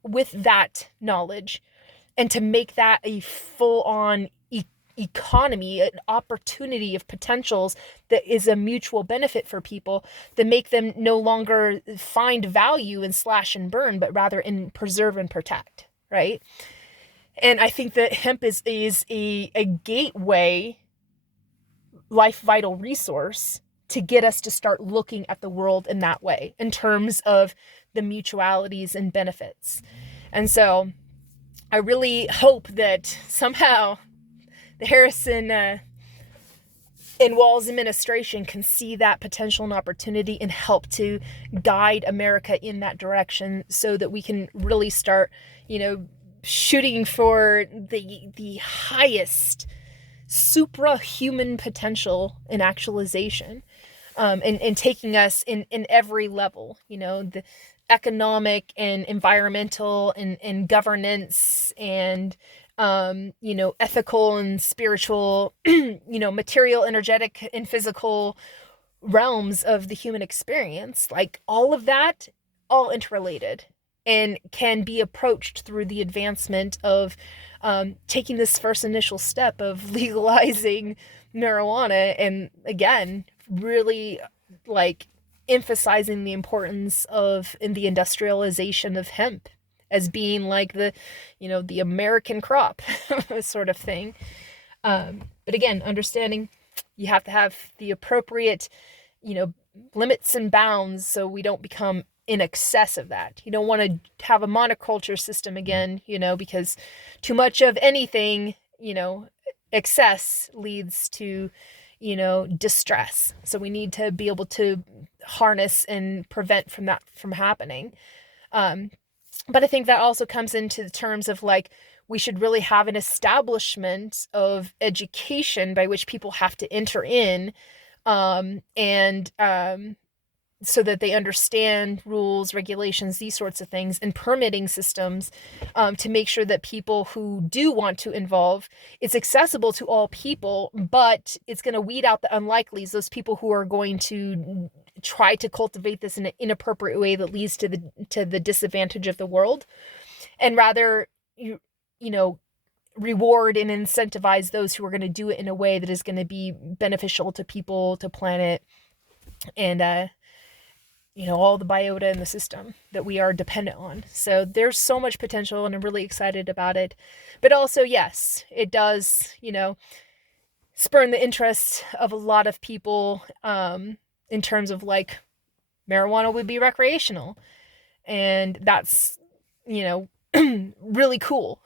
with that knowledge, and to make that a full-on economy, an opportunity of potentials that is a mutual benefit for people, that make them no longer find value in slash and burn, but rather in preserve and protect, right? And I think that hemp is a gateway life vital resource to get us to start looking at the world in that way, in terms of the mutualities and benefits. And so I really hope that somehow the Harrison and Walz administration can see that potential and opportunity and help to guide America in that direction, so that we can really start, shooting for the highest suprahuman potential in actualization, and taking us in every level, the economic and environmental and governance and ethical and spiritual, material, energetic, and physical realms of the human experience. Like, all of that, all interrelated, and can be approached through the advancement of taking this first initial step of legalizing marijuana, and again, really emphasizing the importance of in the industrialization of hemp as being like the American crop sort of thing. But again, understanding you have to have the appropriate, limits and bounds, so we don't become in excess of that. You don't want to have a monoculture system again, because too much of anything, excess leads to, distress. So we need to be able to harness and prevent from that from happening. But I think that also comes into the terms of we should really have an establishment of education by which people have to enter in, so that they understand rules, regulations, these sorts of things, and permitting systems, to make sure that people who do want to involve, it's accessible to all people, but it's going to weed out the unlikelies, those people who are going to try to cultivate this in an inappropriate way that leads to the disadvantage of the world, and rather reward and incentivize those who are going to do it in a way that is going to be beneficial to people, to planet, and all the biota in the system that we are dependent on. So there's so much potential, and I'm really excited about it. But also, yes, it does, spurn the interest of a lot of people, in terms of marijuana would be recreational. And that's, really cool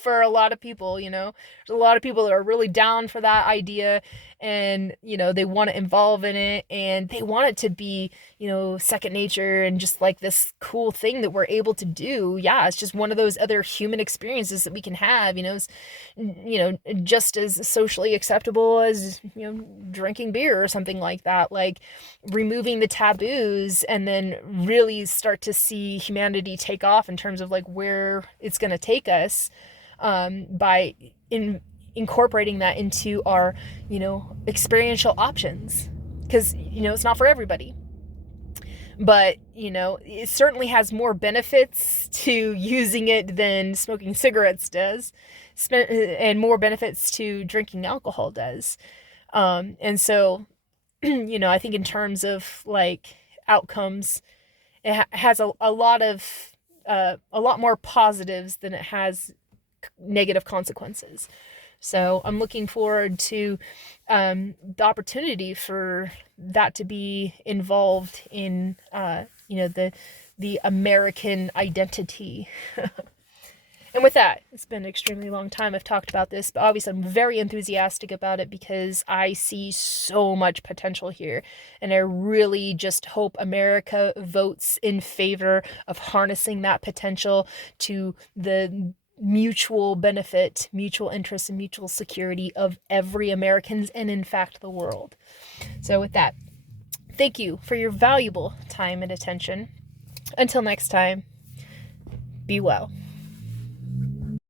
for a lot of people. There's a lot of people that are really down for that idea, and they want to involve in it, and they want it to be second nature, and just this cool thing that we're able to do. Yeah, it's just one of those other human experiences that we can have. It's just as socially acceptable as drinking beer or something like that. Removing the taboos, and then really start to see humanity take off in terms of where it's going to take us, by incorporating that into our experiential options, because it's not for everybody, but it certainly has more benefits to using it than smoking cigarettes does, and more benefits to drinking alcohol does. And so I think in terms of outcomes, it has a lot more positives than it has negative consequences. So I'm looking forward to the opportunity for that to be involved in the American identity. And with that, it's been an extremely long time I've talked about this, but obviously I'm very enthusiastic about it because I see so much potential here. And I really just hope America votes in favor of harnessing that potential to the mutual benefit, mutual interest, and mutual security of every Americans and, in fact, the world. So with that, thank you for your valuable time and attention. Until next time, be well.